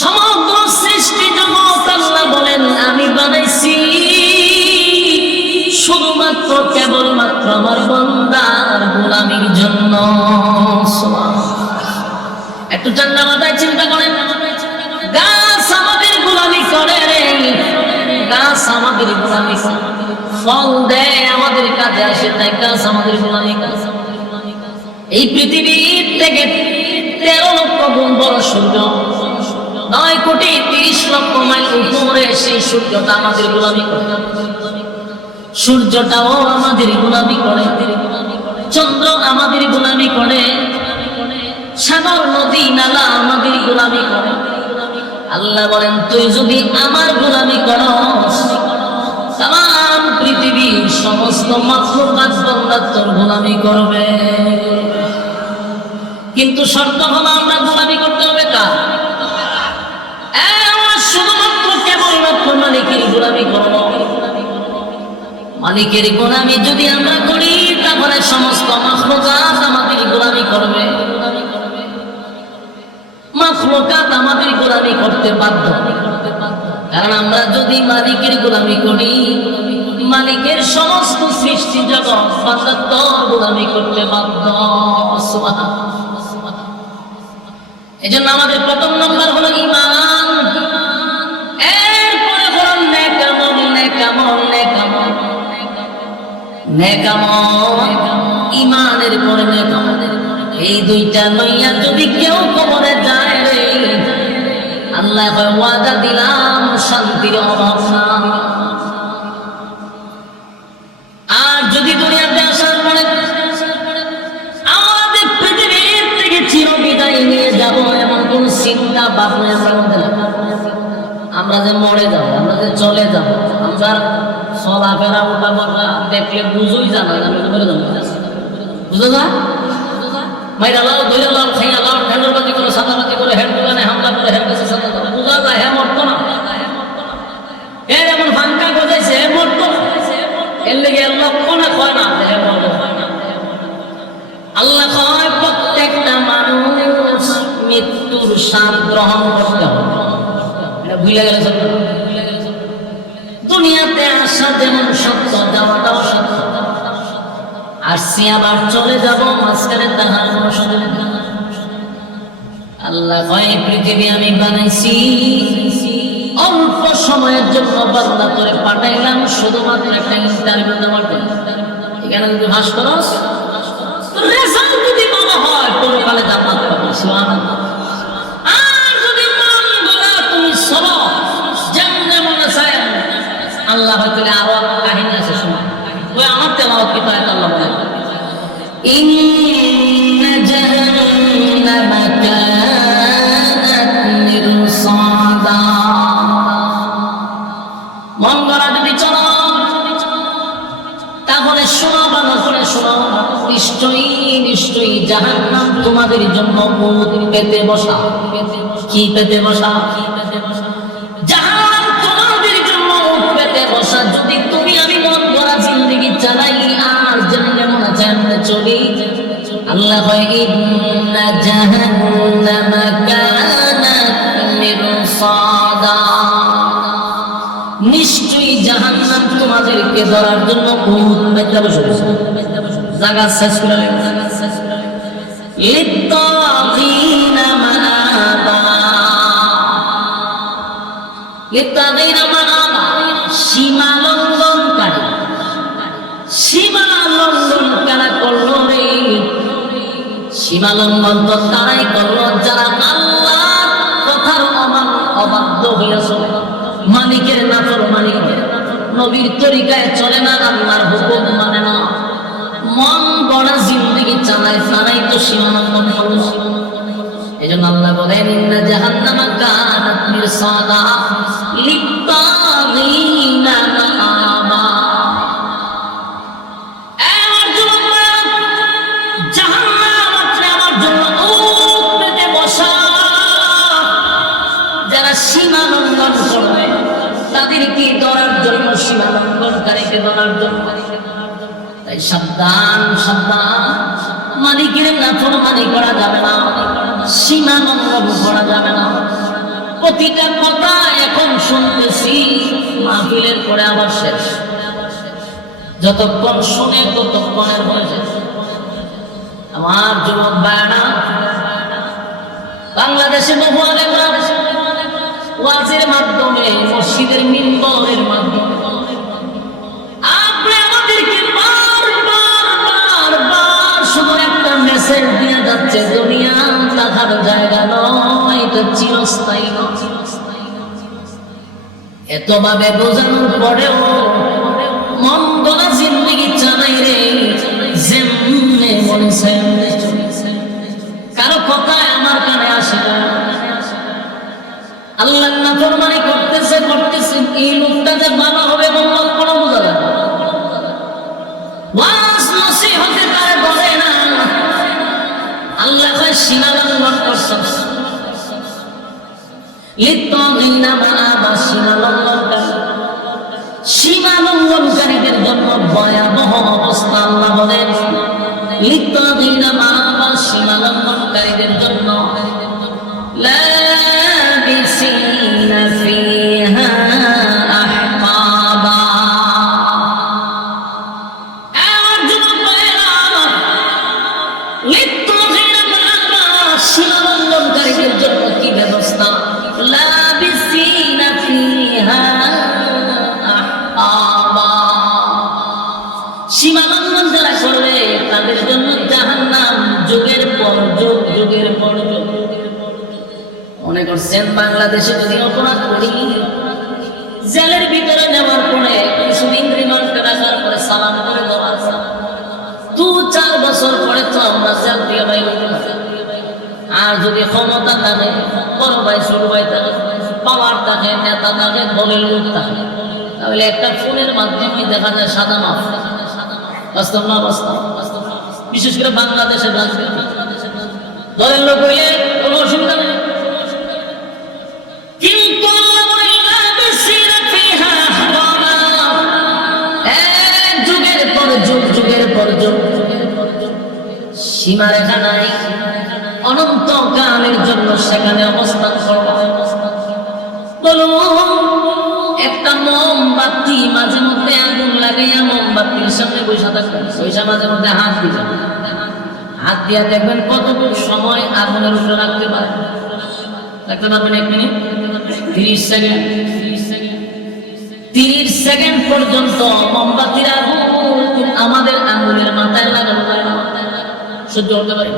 সমগ্র সৃষ্টি জগৎ আল্লাহ বলেন আমি বানাইছি শুধুমাত্র কেবলমাত্র আমার বান্দার গোলামির জন্য। একটু ঠান্ডা মাথায় চিন্তা করেন, গাছ আমাদের গোলামি করে রে, গাছ আমাদের গোলামি করে, ফল দেয় আমাদের কাজে আসে, তাই গাছ আমাদের গোলামি করে। এই পৃথিবীর থেকে 13 লক্ষ গুণ বড় সূর্য, 9,30,00,000 মাইল উপরে সেই সূর্যটা আমাদের গোলামি করে, সূর্যটাও আমাদের গোলামি করে, চন্দ্র আমাদের গোলামি করে, সাগর নদী নালা আমাদের গোলামি করে। আল্লাহ বলেন তুই যদি আমার গোলামি করস, তাম পৃথিবীর সমস্ত মাখলুকাত বান্দা তোর গোলামি করবে। কিন্তু শর্ত হলো আমরা গোলামি করতে হবে কার? শুধুমাত্র কেবলমাত্র মালিকের গোলামি করব। মালিকের গোলামি যদি আমরা করি, তারপরে সমস্ত মাখলুকাত আমাদের গোলামি করবে, মাখলুকাত আমাদের গোলামি করতে বাধ্য। কারণ আমরা যদি মালিকের গোলামি করি, মালিকের সমস্ত সৃষ্টি জগৎ বান্দা তোর গোলামি করতে বাধ্য। এজন্য আমাদের প্রথম নম্বর হলো ঈমান, এরপরে হলো নেক আমল, নেক আমল, নেক আমল, নেক আমল, ঈমানের পরে নেক আমল। এই দুইটা লইয়া যদি কেউ কবরে যায় রে, আল্লাহ ওয়াদা দিলাম শান্তির অভাব না। আর যদি দুনিয়াতে আসার পরে আমাদের পৃথিবীর থেকে চিরবিদায় নিয়ে যাব এমন কোন চিন্তা ভাবনা আমরা মধ্যে না। আমরা যে মরে যাব, আমরা যে চলে যাব, আমরা চলাফেরা ওঠা বসা দেখলে বুঝোই জানা আমি মরে যাবো, বুঝো না? মাইরা লাও, ধরে লাও, খাইয়া লাও, ঠেন্ডারবাজি করে, সাদাবাজি করে, হেড দোকানে হামলা করে, হেড কাছে সাদা করে, বুঝা যায় হ্যাঁ মরতো না। এর এমন ভাঙ্কা গজাইছে হে মরতো না, এর লেগে আল্লাহ কোনে কয় না হে মরবো। আল্লাহ কয় প্রত্যেকটা মানুষ মৃত্যুর স্বাদ গ্রহণ করতে হবে। এটা ভুলে গেলে দুনিয়াতে আসা যেমন সত্য, যাওয়াটাও সত্য। আসছি আবার চলে যাব, মাঝখানে তাহার কোনো সুযোগ নেই। আল্লাহ কয় পৃথিবী আমি বানাইছি অল্প সময়ের জন্য, বান্দা তোরে পাঠাইলাম শুধুমাত্র একটা ইন্টারভিউ দেওয়ার জন্য। এখানে যদি ভাস করস, রেজাল্ট যদি ভালো হয় পরকালে জান্নাত পাবি, সুবহানাল্লাহ। আর যদি মন গড়া তুমি চলো যেমনে মনে চায়, আল্লাহ হয়তো আরো কাহিনী আছে শোনা। ওই আমার তেলাওয়াত কি পায় আল্লাহ বলে ইন্না জাহান্নামা কানাত মিরসাদা। মন গড়া যদি চলো তাহলে শোনো, ভালো করে শোনো, নিশ্চয়ই নিশ্চয়ই জাহান্নাম তোমাদের জন্য উট পেতে বসা। কি পেতে বসা? জাহান্নাম তোমাদের জন্য উট পেতে বসা। যদি তুমি আমি মন গড়া জিন্দেগি চালাই আর যেমন মনে চায় এমনি চলি, আল্লাহ কয় ইন্না জাহান্নামা কানাত মিরসাদা। নিশ্চয়ই জাহান্নাম তোমাদেরকে ধরার জন্য উট পেতে বসেছে। জায়গা শেষ করে লিত্তাগীনা মাআবা, লিত্তাগীনা মাআবা সীমা লঙ্ঘনকারী। সীমা লঙ্ঘন কারা করলো রে? সীমা লঙ্ঘন তো তারাই করলো যারা আল্লাহর কথার অবাধ্য হইয়া চলে, মালিকের নাফরমানি করে, নবীর তরিকায় চলে না, আল্লাহর হুকুম মানে না, মন গড়া জিন্দেগি চালায়, তারাই তো সীমা লঙ্ঘন করলো। এজন্য আল্লাহ বলেন ইন্না জাহান্নামা কানাত মিরসাদা লিত্তাগীনা মাআবা। আমার যুবকরা, জাহান্নাম আপনি আমার জন্য উট পেতে বসা। যারা সীমা লঙ্ঘন করবে তাদেরকে ধরার জন্য, সীমা লঙ্ঘনকারীকে ধরার জন্য। তাই সাবধান, সাবধান, মালিকের নাফরমানি করা যাবে না, সীমা লঙ্ঘন করা যাবে না। প্রতিটা কথা এখন শুনতেছি, মাহফিলের পরে আবার শেষ। যতক্ষণ শুনে ততক্ষণের হয়ে যায়। আমার যুবক ভাইরা, বাংলাদেশে বহু আলেমরা ওয়াজের মাধ্যমে, মসজিদের মিম্বরের মাধ্যমে আপনি আমাদেরকে বারবার শুধু একটা মেসেজ দিয়ে যাচ্ছে, দুনিয়া থাকার জায়গা নয়, এটা চিরস্থায়ী নয়। এতভাবে বোঝানোর পরেও মন গলা জিন্দগি চালাই রে, যেমনে বলেছে কারো কথায় আমার কানে আসে না। আল্লাহ নাফরমানি করতেছে, এই লোকটা যে ভালো হবে বললাম কোনো বোঝা যায় না। ওয়াজ নসিহতে তারা বলে না। আল্লাহ কয় সীমা লঙ্ঘন করছস, লিত্তাগিনা মাআবা, সীমা লঙ্ঘনকারী, সীমা লঙ্ঘনকারীদের জন্য ভয়াবহ অবস্থা। আল্লাহ বলেন লিত্তাগিনা মাআবা, সীমা লঙ্ঘনকারীদের জন্য লাবিসিনা ফিহা আহকাবা। আর যুবক ভাইরা, লিত্তাগিনা মাআবা, সীমা লঙ্ঘনকারীদের জন্য কি ব্যবস্থা? লাবিসিনা ফিহা আহকাবা, সীমা লঙ্ঘন যারা করবে তাদের জন্য জাহান্নাম যুগের পর যুগ, যুগের পর যুগ। মনে করছেন বাংলাদেশে যদি অপরাধ করি, জেলের ভিতরে নেওয়ার পরে কিছুদিন রিমান্ডে রাখার পরে সালাম করে দেওয়া, 2-4 বছর পরে তো আমরা জেল থেকে বাইরে হতে পারি। আর যদি ক্ষমতা থাকে, বড় ভাই ছোট ভাই থাকে, পাওয়ার থাকে, নেতা থাকে, দলের লোক থাকে, তাহলে একটা ফোনের মাধ্যমে দেখা যায় সাদা মাফ। বাস্তব না বাস্তব? বিশেষ করে বাংলাদেশের রাজনীতি দলের লোক হইলে কোনো অসুবিধা নেই। কিন্তু যুগের পর যুগ, যুগের পর যুগ, সীমারেখা নাই, অনন্তকালের জন্য সেখানে অবস্থান করবা। বলুন, একটা মোমবাতি মাঝে মধ্যে আগুন লাগাইয়া মোমবাতির সামনে বসে থাকবেন, বসে মাঝে মধ্যে হাত দিবেন, হাত দিয়া দেখবেন কতটুকু সময় আগুনের উপরে রাখতে পারেন। রাখতে পারবেন 1 মিনিট, 30 সেকেন্ড, 30 সেকেন্ড পর্যন্ত মোমবাতির আগুন আমাদের আঙ্গুলের মাথায় লাগানো যায় না, সহ্য করতে পারি।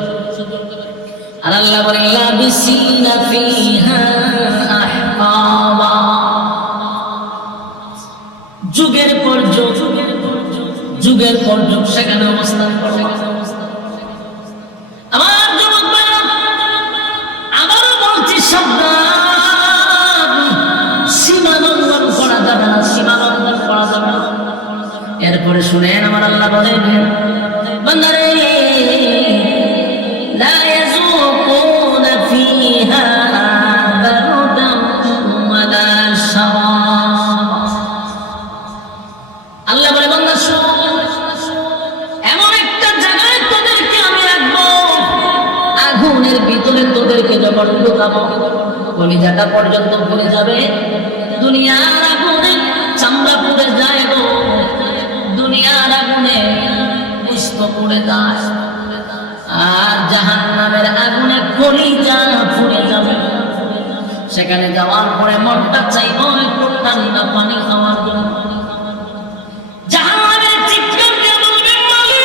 আর আল্লাহ বলেন লাবিসিনা ফিহা আহকাবা, যুগের পর যুগ, যুগের পর যুগ সেখানে অবস্থান করে। আমার যুবক ভাইরা, আবারও বলছি সাবধান, সীমা লঙ্ঘন করা যাবে না, সীমা লঙ্ঘন করা যাবে না। এরপরে শুনেন আমার আল্লাহ বলেন বান্দারে, লা ইয়াযুকুনা ফিহা বারদান ওয়ালা শারাব। আল্লাহ বলে বান্দা শোন, এমন একটা জায়গায় তোদেরকে আমি রাখবো, আগুনের ভিতরে তোদেরকে যখন ঢুকাবো কলিজাটা পর্যন্ত পুড়ে যাবে। দুনিয়ার আগুনে চামড়া পুড়ে যায় গো, দুনিয়ার আগুনে পুষ্প পুড়ে যায়, আর জাহান্নামের আগুনে কলিজা পুড়ে যাবে। সেখানে যাওয়ার পরে মনটা চাইব একটু ঠান্ডা পানি খাওয়ার জন্য। জাহান্নামের চিৎকার দিয়ে বলবেন মালিক,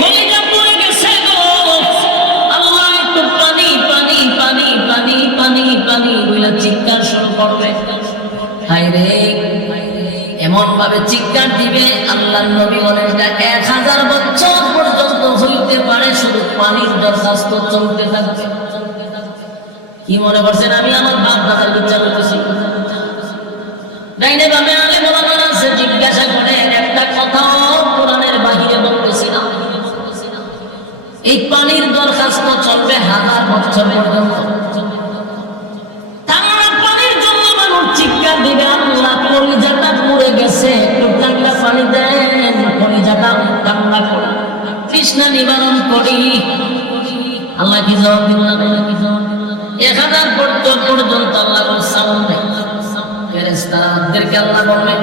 কলিজা পুড়ে গেছে গো, আল্লাহ একটু পানি পানি পানি পানি পানি পানি বলে চিৎকার শুরু করবে। হায় রে, এমন ভাবে চিৎকার দিবে, আল্লাহর নবী বলেন এটা 1000 বছর পর্যন্ত হইতে পারে, শুধু পানির দরখাস্ত চলতে থাকবে। কি মনে করছেন আমি আমার বাপ দাদার বিচার করতেছি? ডাইনে বামে আলেম ওলামারা আছে, জিজ্ঞাসা করে একটা কথাও কোরআনের বাহিরে বলতেছি না। এই পানির দরখাস্ত চলবে 1000 বছর পর্যন্ত। পানির জন্য মানুষ চিৎকার দিবে, আল্লাহ কলিজাটা পুড়ে গেছে, একটু ঠান্ডা পানি দেন, কলিজাটা ঠান্ডা করে তৃষ্ণা নিবারণ করি। আল্লাহ কি জবাব দিব না? 1000 পর্যন্ত আল্লাহ সাউন্ড দেয়। ফেরেশতাদেরকে আল্লাহ বলবেন,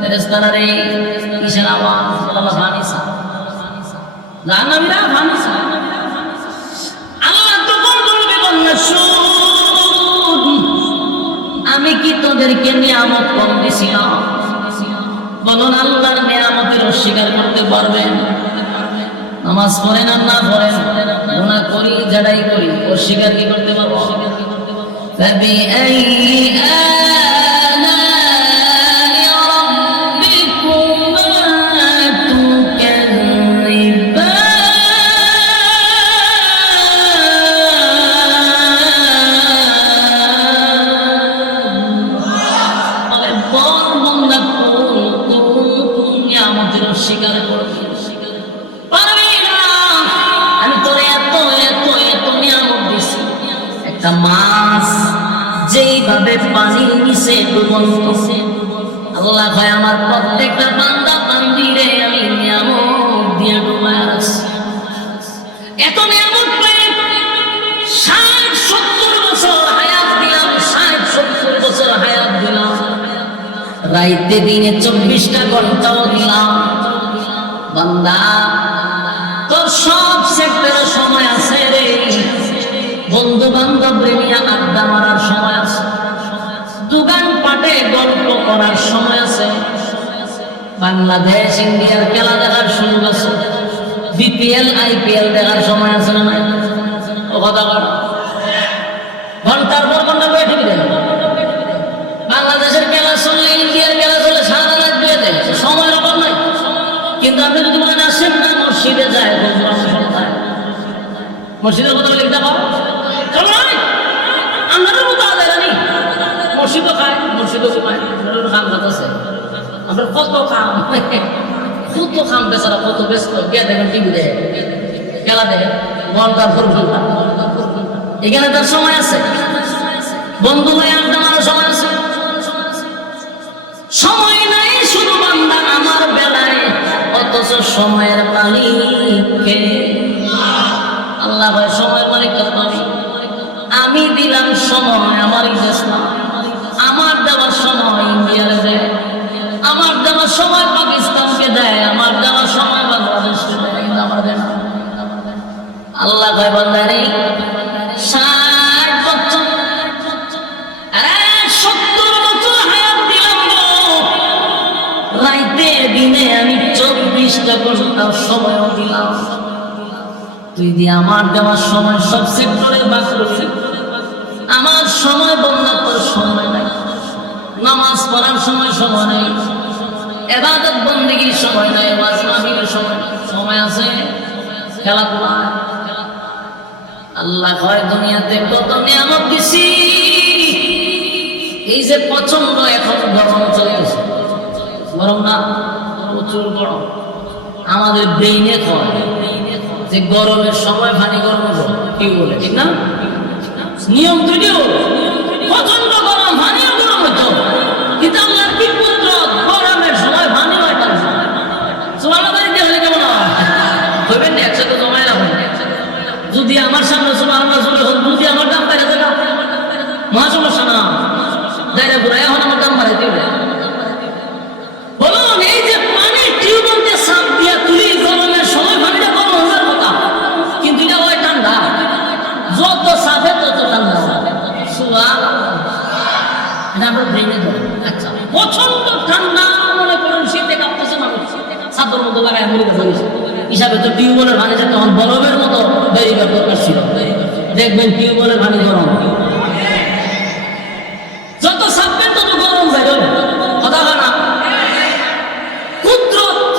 ফেরেশতারা রে কিসের আওয়াজ? আল্লাহ ভানিসা, জাহান্নামীরা ভানিসা। আল্লাহ তখন বলবে, বান্দা শুন, আমি কি তোদেরকে নিয়ামত কম দিছিলাম? বলুন আল্লাহর নিয়ামতের অস্বীকার করতে পারবেন? নামাজ পড়েন আর না পড়েন, গুনাহ করি যারাই করি, অস্বীকার কি করতে পারবো? فبأي آلاء ربكما تكذبان? নিয়ামতের অস্বীকার করবে, পারবি না। আমি তোরে এত এত এত নিয়ামত দিছি। একটা মাছ যেইভাবে পানির নিচে ডুবন্ত, আল্লাহ কয় আমার প্রত্যেকটা বান্দা বান্দিরে আমি নিয়ামত দিয়ে ডুবায় রাখছি। এত নিয়ামত পেয়ে 60-70 বছর হায়াত দিলাম, 60-70 বছর হায়াত দিলাম, রাইতে দিনে 24টা ঘন্টাও দিলাম। বান্দা তোর সব সেক্টরের সময় আছে রে, বন্ধু বান্ধব নিয়ে আড্ডা মারার সময় আছে, দোকান পাটে গল্প করার সময় আছে, বাংলাদেশ ইন্ডিয়ার খেলা দেখার সুযোগ আছে, বিপিএল আইপিএল দেখার সময় আছে না নাই? ও কথা বল, ঘন্টার পর ঘন্টা বই ঠিক দেয়। বাংলাদেশের খেলা চললে, ইন্ডিয়ার খেলা চলে, সারা রাত বয়ে দেয়, সময়ের অভাব নাই। কিন্তু আপনি যদি বলেন আসেন না মসজিদে যায়, মসজিদের কথা বলে লিখতে পারো, চলো আমাদের মতো আদায় জানি, মসজিদও খায়, মসজিদও খায়, খাম খাচ্ছে, আমরা কত খাম, কত খাম বেচারা, কত ব্যস্ত, গিয়ে দেখেন টিভি দেখে, খেলা দেখে, ঘন্টার পর ঘন্টা। এখানে তার সময় আছে, বন্ধু ভাই আড্ডা মারার সময় আছে, সময় নাই শুধু বান্দা আমার বেলায়, অথচ সময়ের মালিককে আল্লাহ ভাই, সময়ের মালিক আমি দিলাম সময় আমার ইসলাম, আমার দেওয়ার সময় ইন্ডিয়ারে দেয়, আমার দেওয়ার সময় পাকিস্তানকে দেয়, আমার দেওয়ার সময় বাংলাদেশকে দেয়, কিন্তু আমার দেয় না। আল্লাহ ভাই বান্দারে 60 বছর, আরে 70 বছর হায়াত দিলাম গো, রাইতে দিনে আমি 24টা ঘন্টা সময়ও দিলাম। তুই দিয়ে আমার দেওয়ার সময় সব সেক্টরে বাস করছি, আমার সময় বন্ধা তোর সময় নাই, নামাজ পড়ার সময় সময় নেই, ইবাদত বন্দেগীর সময় নাই, ওয়াজ মাহফিলের সময় আছে, খেলাধুলা। আল্লাহ কয় দুনিয়াতে কত নিয়ামত দিছি, এই যে প্রচন্ড এখন গরম চলে গেছে, গরম না প্রচুর গরম, আমাদের ব্রেইনে কয় যে গরমের সময় পানি গরম কি বলে, ঠিক না? নিয়ম তৈরিও প্রচন্ড গরম, পানিও গরম হতো, কিন্তু আল্লাহর কি কুদরত, গরমের সময় পানি হয় না। সুবহানাল্লাহ হলে কেমন হয়? হইবেন না, একসাথে জমায় রাখবেন। যদি আমার সামনে সুবহানাল্লাহ জোরে হোক, যদি আমার দাম বাইরে যায় না, মহা সমস্যা না, যাইরা ঘুরাই এখন আমার দাম বাড়াইতে হবে। বলুন এই যে পানি টিউবওয়েলতে সাপ দিয়া তুলি, গরমের সময় পানিটা গরম হওয়ার কথা, কিন্তু এটা হয় ঠান্ডা, যত সাফে তত ঠান্ডা। এটা আমরা ব্রেনে ধরি। আচ্ছা, প্রচন্ড ঠান্ডা, মনে করেন শীতে কাঁপতেছে মানুষ, ছাদর মতো লাগায় মুড়িতে ধরেছে, হিসাবে তো টিউবওয়েলের পানি যে তখন বরফের মতো বেরিয়ে দরকার ছিল। দেখবেন টিউবওয়েলের পানি গরম, যত সাপে তত গরম বেরোয়, কথা হয় না? কুদরত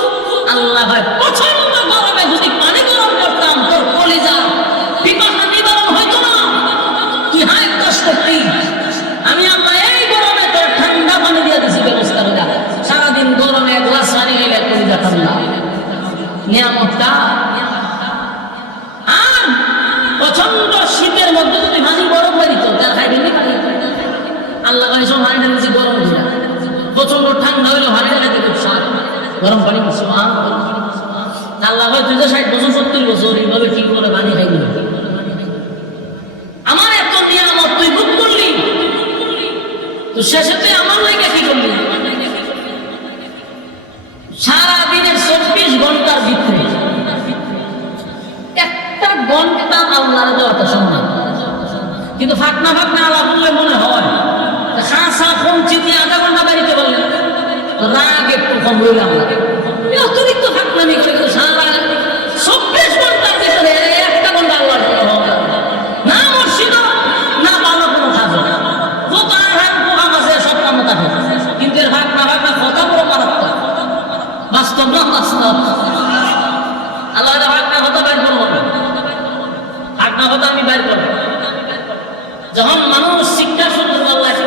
আল্লাহ ভাই, প্রচন্ড গরমে যদি পানি গরম করতাম, তোর কলিজা পিপাসা নিবারণ হইতো না, তুই হাই কষ্ট করতি। আমি আল্লাহ এই গরমে তোর ঠান্ডা পানি দিয়ে দিছি ব্যবস্থা করে, সারাদিন গরমে এক গ্লাস পানি খাইলে কলিজা ঠান্ডা। নিয়ামতটা। আর প্রচন্ড শীতের মধ্যে যদি পানি গরম করে দিত, তার খাইবেন পানি, আল্লাহ ভাই সব পানিটা বেশি গরম দিল, প্রচন্ড ঠান্ডা হইলে পানিটা খাইতে খুব স্বাদ, গরম পানি করছে। আল্লাহ ভাই তুই তো 60 বছর 70 বছর এইভাবে ঠিক করে পানি খাইবি, শেষে তুই আমার লাগে কি করলি? সারাদিনের 24 ঘন্টার ভিতরে একটা ঘন্টা আল্লাহর দেওয়াটা সমান, কিন্তু ফাঁকনা ফাঁকনা আলাপ করলে মনে হয় খাসা পৌঁছে দিয়ে আধা ঘন্টা বাড়িতে বললেন তো রাগ একটু কম রইল। আমরা অতিরিক্ত ফাঁকনামি করে কিন্তু সারা 24 ঘন্টার ভিতরে একটা ঘন্টা আল্লাহর জন্য না মসজিদ না ভালো কোনো কাজ, যত আহার প্রোগ্রাম আছে সব কাম থাকে, কিন্তু এর ফাঁকনা ফাঁকনা কথা বড় মারাত্মক, বাস্তব না বাস্তব। আল্লাহ ফাঁকনা কথা বাইর করবো না, ফাঁকনা কথা আমি বাইর করবো। যখন মানুষ শিক্ষা শুরু করবে আল্লাহ একটু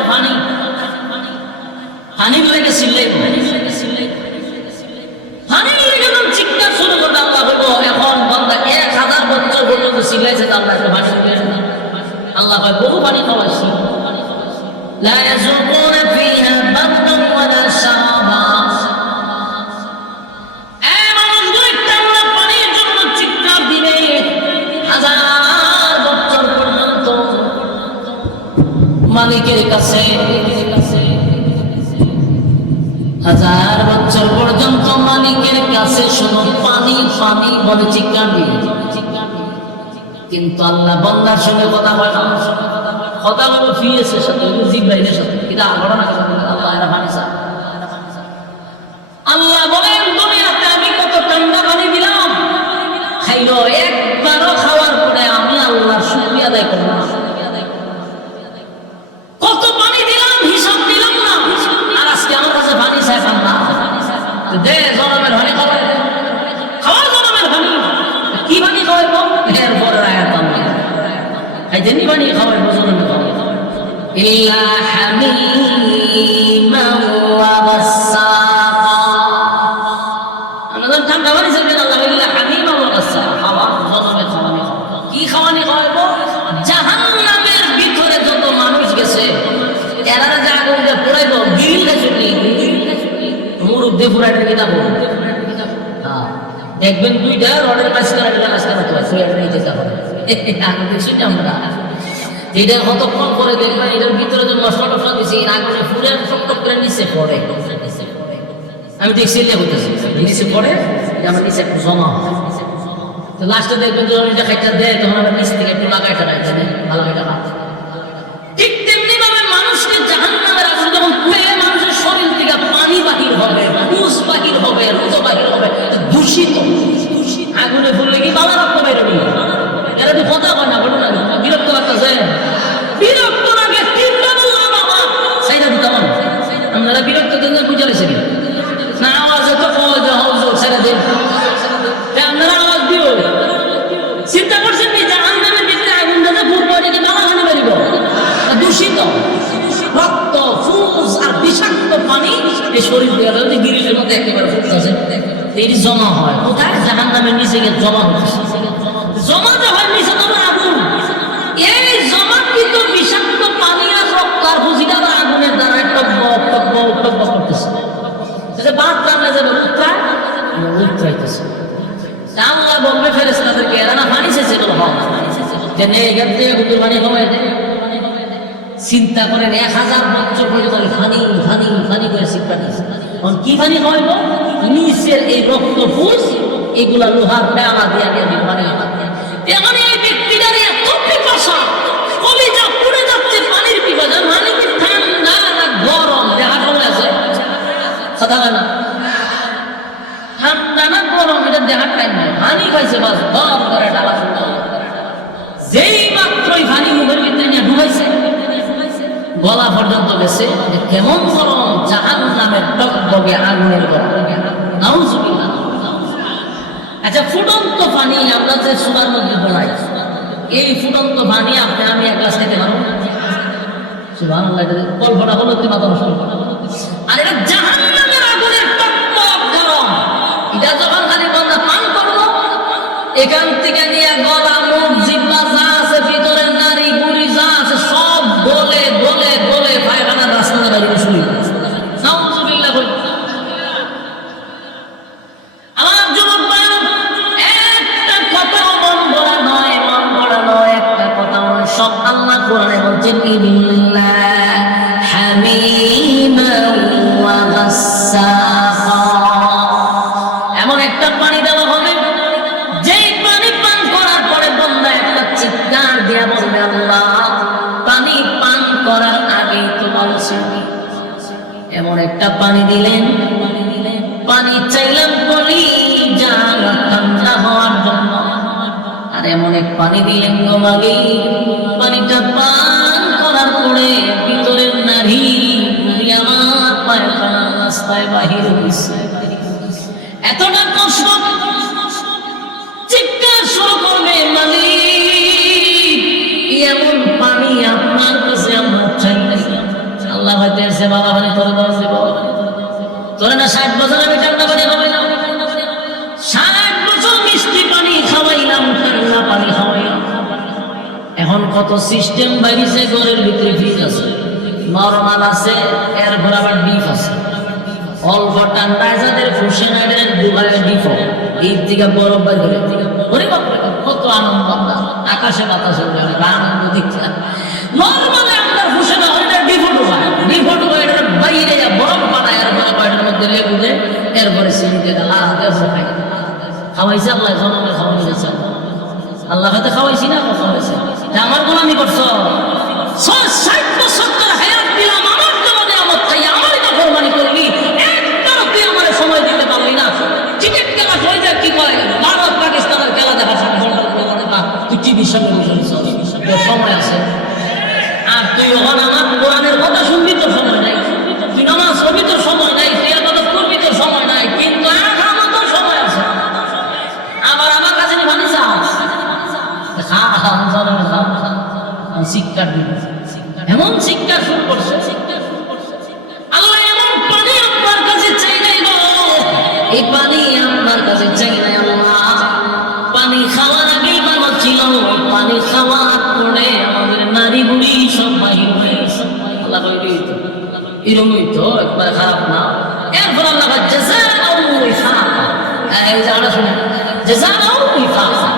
পানির লেগে চিল্লাই, পানির লেগে যখন শিক্ষা শুরু করবে আল্লাহ বলবো এখন বান্দা 1000 বছর পর্যন্ত চিল্লাইছে আল্লাহ একটু পানি দিয়েছে। আল্লাহ কয় বহু পানি খাওয়াইছি, লা ইয়াযুকুনা ফিহা বারদান ওয়ালা শারাবা। এই মানুষগুলো একটা আল্লাহ পানির জন্য চিৎকার দিবে 1000 বছর পর্যন্ত মালিকের কাছে, 1000 বছর পর্যন্ত মালিকের কাছে শুধু পানি পানি বলে চিৎকার দিবে। কিন্তু আল্লাহ বান্দার সঙ্গে কথা বলে না, কথা বলে ফিরেছে সাথে জিব্রাইলের সাথে, কিন্তু ঘটনা আল্লাহ এরা পানি চায়। আল্লাহ বলেন দুনিয়াতে আমি কত ঠান্ডা পানি দিলাম, খাইলো একবারও খাওয়ার পরে আমি আল্লাহর শুকরিয়া আদায় করব না। কত পানি দিলাম হিসাব দিলাম না, আর আজকে আমার কাছে পানি চাই না দে, জনমের পানি খাওয়াই দে, খাওয়া জনমের পানি কি পানি খাওয়াইবো? এর পরে আয়াত আল্লাহ খাইতেনি পানি খাওয়াইবো জনমের পানি ইল্লা হামিমা ওয়া গাসসাকা। আমরা ঠান্ডা পানি চাইবে আল্লাহ ইল্লা হামিমা ওয়া গাসসাকা, খাওয়া জনমের খাওয়ানি। কি খাওয়ানি খাওয়াইবো? জাহান্নামের ভিতরে যত মানুষ গেছে এরা যে আগুন দিয়ে পোড়াইবো, গিরিল গেছে মুরুখ দিয়ে পোড়াইতে কিনা বল দেখবেন দুইটা রডের মাঝখানে আগুন দেখছি আমরা। এটা কতক্ষণ করে দেখবেন এটার ভিতরে যে মশলা টসলা দিচ্ছে আগুনে ফুলে টক করে নিচে পড়ে। আমি দেখছি নিচে পড়ে, আমার নিচে একটু জমা হয়, তো লাস্টে দেখবেন যখন এটা খাইটা দেয় তখন আবার নিচে থেকে একটু লাগাই টাকা ভালো এটা না। ঠিক তেমনি ভাবে মানুষকে জাহান্নামের আগুন যখন পুড়ে মানুষের শরীর থেকে পানি বাহির হবে, পুষ বাহির হবে, রুদ বাহির হবে, দূষিত আগুনে ফুললে কি বাবা রক্ত বেরোবে? এরা তো কথা হয় না, বলো না বিরক্ত লাগতেছে, বিরক্ত লাগে তিনটা বললাম বাবা সাইডা দিতাম আপনারা বিরক্ত দিন বুঝে রেছেন না, আওয়াজ তো ছেড়ে দিন আপনারা আওয়াজ দিও। চিন্তা করছেন যে জাহান্নামের ভিতরে আগুন দাদা পূর্ব কি বাবা হানি বেরিব? দূষিত রক্ত, ফুস আর বিষাক্ত পানি এই শরীর দিয়ে গিরিলের মধ্যে একেবারে ফুটতেছে, এটি জমা হয় কোথায়? জাহান্নামের নিচে গিয়ে জমা হচ্ছে। জমাতে হয় নিচে তোমার আগুন, এই জমাকৃত বিষাক্ত পানি আর রক্ত আর বুঝিটা আগুনের দ্বারা টকবক টকবক টকবক করতেছে, বাদ রান্না যাবে উত্তরায় উত্তরাইতেছে। আল্লাহ বলবে ফেরেশতাদেরকে এরা না পানি চেয়েছে বলো হয় যে এখান থেকে হুজুর পানি কমাই দেয়। চিন্তা করেন 1000 বছর পর্যন্ত পানি পানি পানি করে শীত পানি, কি পানি খাওয়াইব? নিচের এই রক্ত ফুস এগুলা লোহার পেয়ালা দিয়ে দিয়ে পানি। এমন এই ব্যক্তিটার এত পিপাসা, কলিজা পুড়ে যাচ্ছে পানির পিপাসা, মানে কি ঠান্ডা না গরম? দেখা কমে আছে কথা না, ঠান্ডা না গরম এটা দেখার টাইম নাই, পানি খাইছে বাস গরম করে ডালা শুনতে। যেই মাত্রই পানি মুখের ভিতরে নিয়ে ঢুকাইছে গলা পর্যন্ত গেছে, কেমন গরম, জাহান্নামের টকবগে আগুনের গরম। নাউজুবিল্লাহ। আচ্ছা, ফুটন্ত পানি আমরা যে সুরার মধ্যে বলাই, এই ফুটন্ত পানি আপনি আমি এক গ্লাস খেতে পারবো? সুবহানাল্লাহ, কল্পনা হলো কি মাথা নষ্ট। আর এটা জাহান্নামের আগুনের টকবগ গরম, এটা যখন খালি বান্দা পান করলো এখান থেকে নিয়ে গলা মুখ জিহ্বা যা আছে ভিতরের নারী গুড়ি যা আছে সব গলে গলে গলে পায়খানার রাস্তা দাঁড়িয়ে শুনি। নাউজুবিল্লাহ। আমার যুবক ভাই, একটা কথা মন ভরা নয়, মন ভরা নয়, একটা কথা সব আল্লাহ কোরআনে বলছেন ইল্লা হামিম একটা পানি দিলেন, পানি চাইলাম পানি যা ঠান্ডা হওয়ার জন্য, আর এমন এক পানি দিলেন গো মাগে, পানিটা পান করার পরে ভিতরের নারী আমার পায়খানা রাস্তায় বাহির হয়েছে। এতটা কষ্ট, চিৎকার শুরু করবে মালিক, এমন পানি আপনার কাছে আমরা চাই না। আল্লাহ হয়তো এসে বাবা পানি তোর দশ দেব, তোরে না 60 বছর আমি ঠান্ডা পানি খাওয়াইলাম, 60 বছর মিষ্টি পানি খাওয়াইলাম, ঠান্ডা পানি খাওয়াইলাম। এখন কত সিস্টেম বাইরেছে, ঘরের ভিতরে ফ্রিজ আছে, নরমাল আছে, এরপর আবার ডিপ আছে। অল্প ঠান্ডায় যাদের ফুসে না দেন দুবারে ডিপ, এর থেকে বরফ বাইরে ওরে বাপরে, কত আনন্দ! আমরা আকাশে বাতাসে আনন্দ দেখছি। নরমালে আমরা ফুসে না ওইটা ডিফো ডুবায়, ডিফো ডুবায় এটা বাইরে বরফ বানায়, এরপরে কয়টার মধ্যে লেবু দেয়, এরপরে চিনিতে খাই খাওয়াইছে আল্লাহ, জনমে খাওয়াইছে আল্লাহ, হয়তো খাওয়াইছি না খাওয়াইছে। আমার গোলামি করছো, 60 বছর তোর হায়াত দিলাম, আমার জন্য নিয়ামত চাই, আমারই তো কোরবানি করলি, একবারও তুই আমার সময় দিতে পারলি না। ক্রিকেট খেলা হয়ে যায় কি করে, ভারত পাকিস্তানের খেলা দেখার সাথে তুই টিভির সামনে তোর সময় আছে, আর তুই যখন আমার কোরআনের কথা শুনবি তোর সময় নাই, তুই নামাজ পড়বি তোর সময় নাই, তুই আবাদত করবি তোর সময় নাই, কিন্তু আমার তোর সময় আছে। আবার আমার কাছে নিবানি চাও শিক্ষা দিব, এমন শিক্ষা শুরু করছে। আল্লাহ এমন পানি আপনার কাছে চাই নাই গো, এই পানি আপনার কাছে চাই নাই। আল্লাহ পানি খাওয়ার আগেই ভালো ছিল, পানি খাওয়ার পরে আমাদের নারী বুড়ি সব বাহির হয়ে গেছে। আল্লাহ এরকম হইতো, একবার খারাপ না। এরপর আল্লাহ জাযাআউ উইফাকা, এই যে আমরা শুনি জাযাআউ উইফাকা।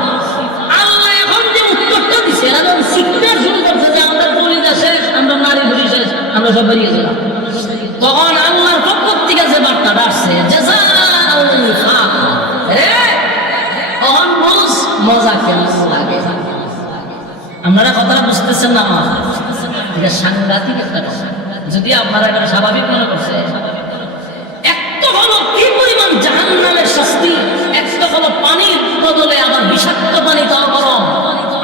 আল্লাহ এখন যে উত্তরটা দিছে, এরা শিক্ষা শুরু করছে যে আমাদের কলিজা শেষ, আমরা নারী বুড়ি শেষ, আমরা সব বেরিয়ে গেলাম। তখন আল্লাহর পক্ষ থেকে যে বার্তাটা আসছে জাযাআউ উইফাকা, তখন বুঝ মজা কেমন লাগে। আপনারা কথাটা বুঝতেছেন না? আমার এটা সাংঘাতিক একটা কথা, যদি আপনারা এটা স্বাভাবিক মনে করছে। একটা হলো কি পরিমাণ জাহান্নামের শাস্তি, একটা হলো পানির বদলে আবার বিষাক্ত পানি তাও গরম,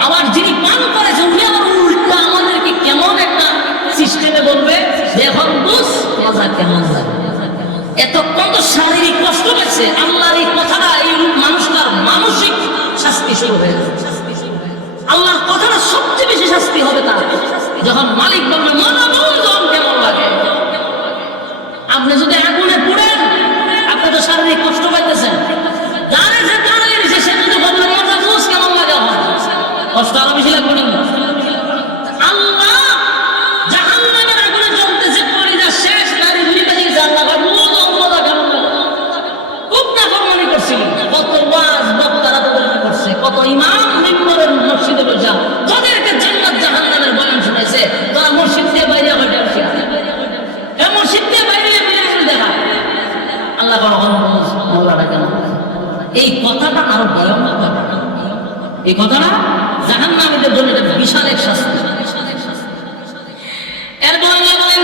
আবার যিনি পান করেছে উনি আবার উল্টা আমাদেরকে কেমন একটা সিস্টেমে বলবে যে এখন বুঝ মজা কেমন লাগে। এতক্ষণ তো শারীরিক কষ্ট পেয়েছে, আল্লাহর এই কথাটা এই মানুষটার মানসিক শাস্তি শুরু হয়ে গেছে। আল্লাহর কথাটা সবচেয়ে বেশি শাস্তি হবে তার যখন মালিক বলবে মজা বুঝুন কেমন লাগে। আপনি যদি আগুনে পুড়েন, আপনি তো শারীরিক কষ্ট পাইতেছেন, যারে যে দাঁড়িয়ে দিছে সে যদি বলবে মজা বুঝ কেমন লাগে, কষ্ট আরো বেশি লাগবে না? আল্লাহ জাহান্নামের আগুনে জ্বলতেছে, কলিজা শেষ, নারী ঘুরি বেরিয়ে গেছে, আল্লাহ মজা কেমন লাগে। খুব নাফরমানি করছিল, কত ওয়াজ বক্তারা তাদেরকে করছে, কত ইমাম মিম্বরের মসজিদে বসে তাদেরকে জান্নাত জাহান্নামের বয়ান শুনাইছে, তারা মসজিদ দিয়ে বাইরে হয়ে আসছে, মসজিদ দিয়ে বাইরে দেখা আল্লাহ মৌলাটা কেন। এই কথাটা আরো ভয়ঙ্কর কথা, এই কথাটা জাহান্নামীদের জন্য এটা বিশাল এক শাস্তি। এরপর আল্লাহ বলেন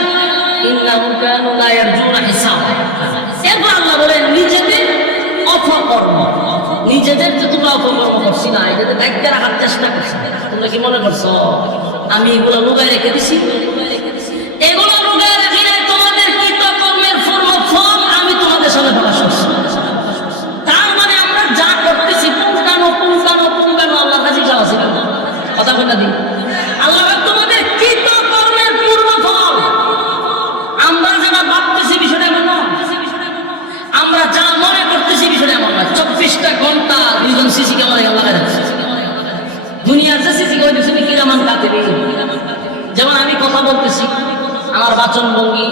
ইন্নাহুম কানু লা ইয়ারজুনা হিসাব। এরপর আল্লাহ বলেন নিজেদের অপকর্ম, নিজেদের যে তোমরা অপকর্ম করছি না, এটাতে দায়িত্ব রাখার চেষ্টা করছি। তোমরা কি মনে করছো আমি এগুলো লুকায় রেখে দিছি? এগুলো লুকায় রেখে নাই, তোমাদের কৃতকর্মের ফল আমি তোমাদের সাথে প্রকাশ করছি। তার মানে আমরা যা করতেছি পুঙ্খানো আল্লাহর কাছে যাওয়া ছিল কথা বলে দিই। আল্লাহ তোমাদের কৃতকর্মের পূর্ণ ফল, আমরা যারা ভাবতেছি বিষয়টা এমন না, আমরা যা মনে করতেছি বিষয়টা এমন না। 24টা ঘন্টা দুইজন সিসি ক্যামেরা লাগাই রাখছে, দুনিয়ার যে সিসি ক্যামেরা তুমি কিরামান কাতেবে। যেমন আমি কথা বলতেছি, আমার বাচন ভঙ্গি,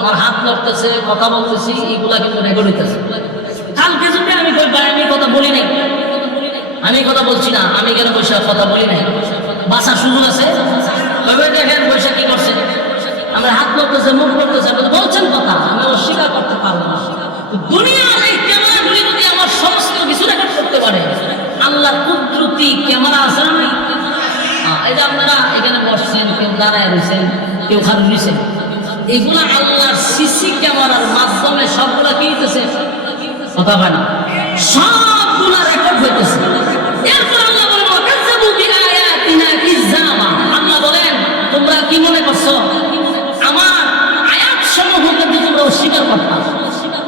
আমার হাত নড়তেছে, কথা বলতেছি, এইগুলা কিন্তু রেকর্ড হইতেছে। কালকে যদি আমি আমি কথা বলি নাই, আমি কথা বলছি না, আমি কেন পয়সা কথা বলি নাই, বাসা সুযোগ আছে। দেখেন পয়সা কি করছে, আমরা হাত নড়তেছে, মুখ করতেছে, বলছেন কথা, আমি অস্বীকার করতে পারবো না। দুনিয়ার এই ক্যামেরাগুলি যদি আমার সমস্ত কিছু রেকর্ড করতে পারে, আল্লাহর কুদরতি ক্যামেরা আছে না? এই যে আপনারা এখানে বসছেন, কেউ দাঁড়ায় রয়েছেন, কেউ খালি রয়েছেন, এগুলা আল্লাহর সিসি ক্যামেরার মাধ্যমে সবগুলা কি হইতেছে, কথা হয় না, সবগুলা রেকর্ড হইতেছে। এরপর আল্লাহ বলেন ওয়াকাযাবু বিআয়াতিনা কিযাবা, আল্লাহ বলেন তোমরা কি মনে করছো আমার আয়াত সমূহকে তোমরা অস্বীকার করতা।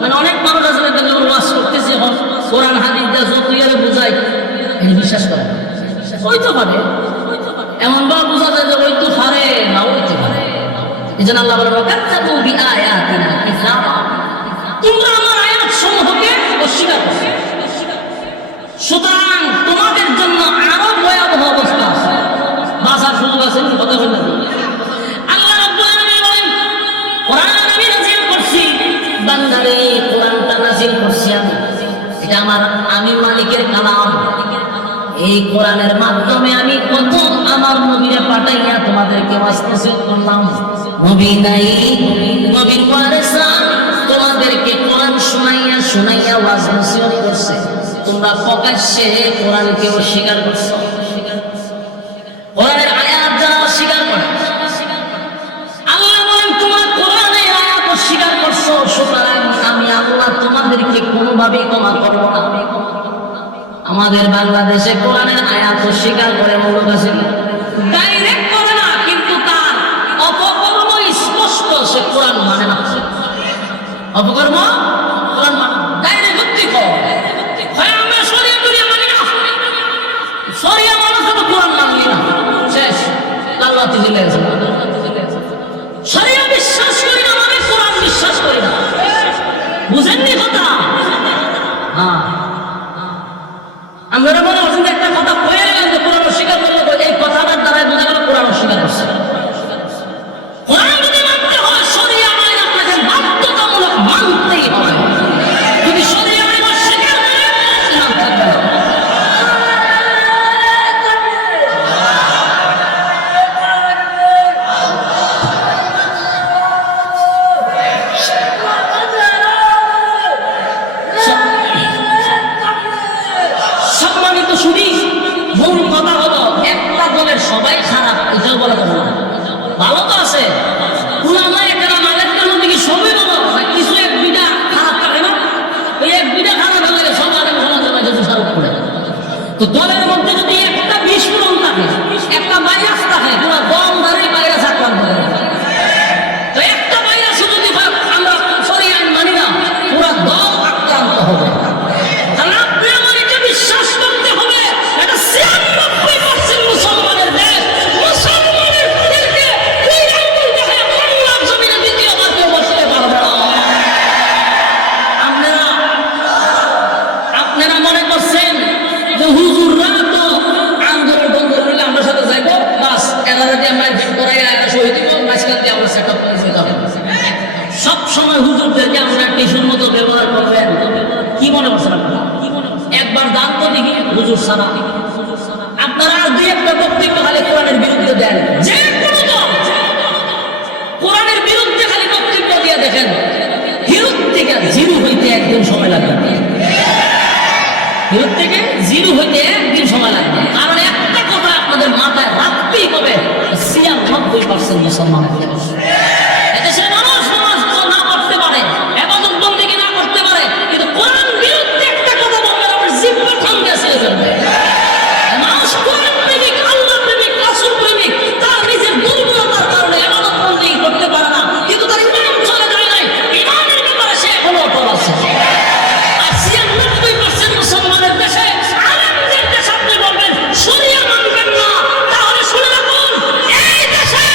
মানে অনেক মানুষ আছে যখন ওয়াজ করতেছে কোরআন হাদিস দিয়ে যত ইয়ারে বোঝায় এটা বিশ্বাস করে না। হইতে পারে, এমন ভাবে বোঝা যায় যে হইতে পারে না হইতে পারে। এই জন্য আল্লাহ বলেন ওয়াকাযাবু বিআয়াতিনা কিযাবা, তোমরা আমার আয়াত সমূহকে অস্বীকার করছো। সুতরাং তোমাদের জন্য আরো ভয়াবহ অবস্থা আছে, বাঁচার সুযোগ আছে, কথা বলেন না। আল্লাহ রাব্বুল আলামিন বলেন কোরআন আমি নাযিল করছি, বান্দারে কোরআনটা নাযিল করছি আমি, এটা আমি মালিকের কালাম। এই কোরআনের মাধ্যমে আমি কত আমার নবীরে পাঠাইয়া তোমাদেরকে ওয়াজ করলাম। নবী নাই, নবীর ওয়ারিসা তোমাদেরকে কোরআন শুনাইয়া ওয়াজ নসিহত করছে, তোমরা প্রকাশ্যে কোরআনকে অস্বীকার করছো। কোরআনের আয়াত যারা অস্বীকার করে, আল্লাহ বলেন তোমরা কোরআনের আয়াত অস্বীকার করছো, সুতরাং আমি আল্লাহ তোমাদেরকে কোনোভাবেই ক্ষমা করব না। আমাদের বাংলাদেশে কোরআনের আয়াত অস্বীকার করে মূলত আছে, ডাইরেক্ট করে না, কিন্তু তার অপকর্ম স্পষ্ট, সে কোরআন মানে না। অপকর্ম কোরআন মানে ডাইরেক্ট হত্যি কর, হয় আমরা শরিয়া দুনিয়া মানি না, শরিয়া মানুষ তো কোরআন মানলি না, শেষ লাল্লাতি দিলে গেছে। শরিয়া বিশ্বাস করি না মানে কোরআন বিশ্বাস করি না, বুঝেননি কথা? হ্যাঁ, আমরা মনে হচ্ছে একটা কথা বলে গেলেন যে কোরআন অস্বীকার করলো, এই কথাটার দ্বারা বোঝা গেল কোরআন অস্বীকার করছে। কোরআন যদি মানতে হয় শরিয়া আইন আপনাকে বাধ্যতামূলক মানতেই হবে, যদি শরিয়া আইন অস্বীকার করেন ইমান থাকবে না। সম্মানিত শুনি, মূল কথা হলো একটা দলের সবাই খারাপ এটাও বলা যাবে না, ভালো তো আছে উলামায়ে কেরাম আলেমদের মধ্যে কি সবই ভালো, কিছু এক দুইটা খারাপ থাকে না, ওই এক দুইটা খারাপ হলে সব আলেম সমাজে মাঝে দোষারোপ করে। তো দলের মধ্যে যদি একটা বিস্ফোরণ থাকে, একটা ভাইরাস থাকে, পুরো দম ধরে ভাইরাস আক্রান্ত করে। তো একটা ভাইরাস যদি আমরা শরিয়া আইন মানি না, পুরো দল আক্রান্ত হবে। কারণ আপনি আমার এটা বিশ্বাস করতে হবে, এটা ৯৬% মুসলমানের দেশ, মুসলমানের তাদেরকে দুই আঙ্গুল দেখায় বাংলার জমিনে দ্বিতীয়বার কেউ বসতে পারবে না। আপনারা মনে করছেন যে হুজুররা তো আন্দোলন বন্ধ করলে আমরা সাথে যাইব, বাস এরা যদি আমরা ভিড় করাই এরা শহীদ দিব, মাঝখান দিয়ে আমরা সেট আপ করে যাবো। সব সময় হুজুরদেরকে আমরা টিউশন মতো ব্যবহার করবেন, কি মনে করছেন আপনারা? একবার দান তো দেখি হুজুর সারা, আপনারা আর দুই একটা বক্তব্য খালি কোরআনের বিরুদ্ধে দেন, যে কোনো দল কোরআনের বিরুদ্ধে খালি বক্তব্য দিয়ে দেখেন, হিরোত থেকে জিরো হইতে একদিন সময় লাগবে, হিরোত থেকে জিরো হইতে একদিন সময় লাগবে। কারণ একটা কথা আপনাদের মাথায় রাখতেই হবে, ৯৬% মুসলমানের দেশ। এদেশের মানুষ নামাজ না পড়তে পারে, ইবাদত বন্দেগী না করতে পারে, কিন্তু কোরআন বিরুদ্ধে একটা কথা বললে আমার জিহ্বা থামবে ছেড়ে ফেলবে। মানুষ কোরআন প্রেমিক, আল্লাহ প্রেমিক, রাসূল প্রেমিক, তার নিজের দুর্বলতার কারণে ইবাদত বন্দেগী করতে পারে না, কিন্তু তার ইমান চলে যায় নাই, ইমানের ব্যাপারে সে এখনো অটল আছে। আর ৯৬% মুসলমানের দেশে আলেমদের দেশে আপনি বলবেন শরিয়া মানবেন না, তাহলে শুনে রাখুন এই দেশে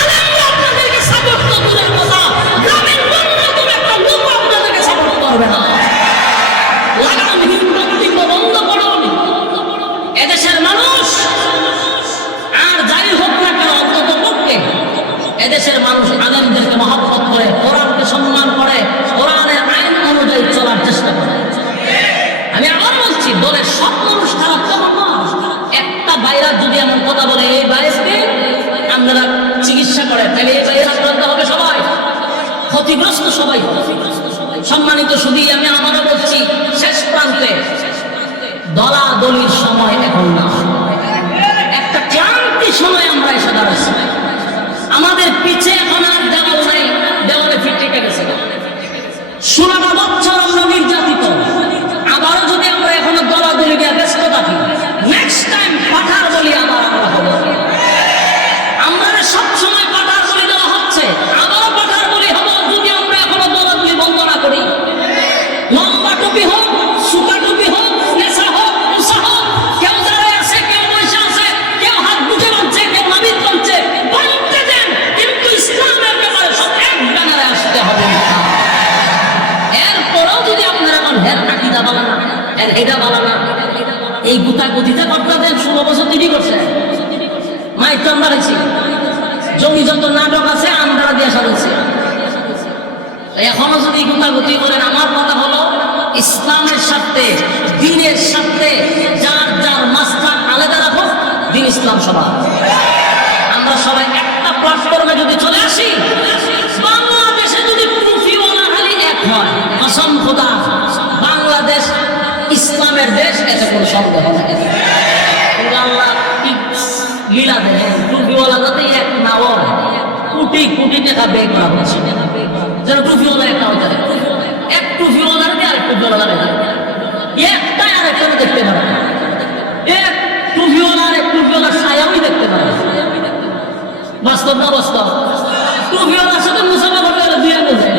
আলেমরা আপনাদেরকে সাপোর্ট তো দূরের কথা, গ্রামের ন্যূনতম একটা লোক আপনাদেরকে সাপোর্ট করবে না। লাগামহীন বক্তব্য বন্ধ করুন। এদেশের মানুষ আর যাই হোক না কেন, অন্তত পক্ষে এদেশের মানুষ আলেমদেরকে মহব্বত করে, কোরআনকে সম্মান করে, কোরআনের আইন অনুযায়ী চলার চেষ্টা করে। আমি আবার বলছি, দলের সব মানুষ খারাপ তেমন না। একটা ভাইরাস যদি এমন কথা বলে, এই ভাইরাসকে আপনারা চিকিৎসা করে, তাহলে এই ভাইরাস আক্রান্ত হবে সবাই, ক্ষতিগ্রস্ত সবাই। সম্মানিত শুধু আমি আমারও বলছি, শেষ প্রান্তে দলাদলির সময় এখন না, একটা ক্লান্তি সময় আমরা এসে দাঁড়াচ্ছি। আমাদের পিছে এখন আর দেওয়াল নাই, গুতাগুতিতে আপনাদের 16 বছর তিনি করছে মাইক তো আমরা হয়েছি জমি যত নাটক আছে আমরা দিয়ে সাজাচ্ছি এখনো যদি গুতাগুতি করেন আমার কথা হলো ইসলামের সাথে দ্বীনের সাথে যার যার মাস্টার আলাদা রাখো দ্বীন ইসলাম সবার আমরা সবাই একটা প্ল্যাটফর্মে যদি চলে আসি বাংলাদেশে যদি টুপিওয়ালা খালি এক হয় কসম খোদা বাংলাদেশ ইসলামের দেশ এতে কোনো সন্দেহ নেই আল্লাহ কি লীলা দেয় টুপিওয়ালা যাতে এক না হয় কোটি কোটি টাকা ব্যয় করা হচ্ছে যেন টুপিওয়ালা একটা হয়ে যায় এক টুপিওয়ালার দিয়ে আরেক টুপিওয়ালা একটাই আরেকটা দেখতে পারে এক টুপিওয়ালা আরেক টুপিওয়ালার ছায়াও দেখতে পারে বাস্তব না বাস্তব টুপিওয়ালার সাথে মুসাফা করতে গেলে দুই আঙুল যায়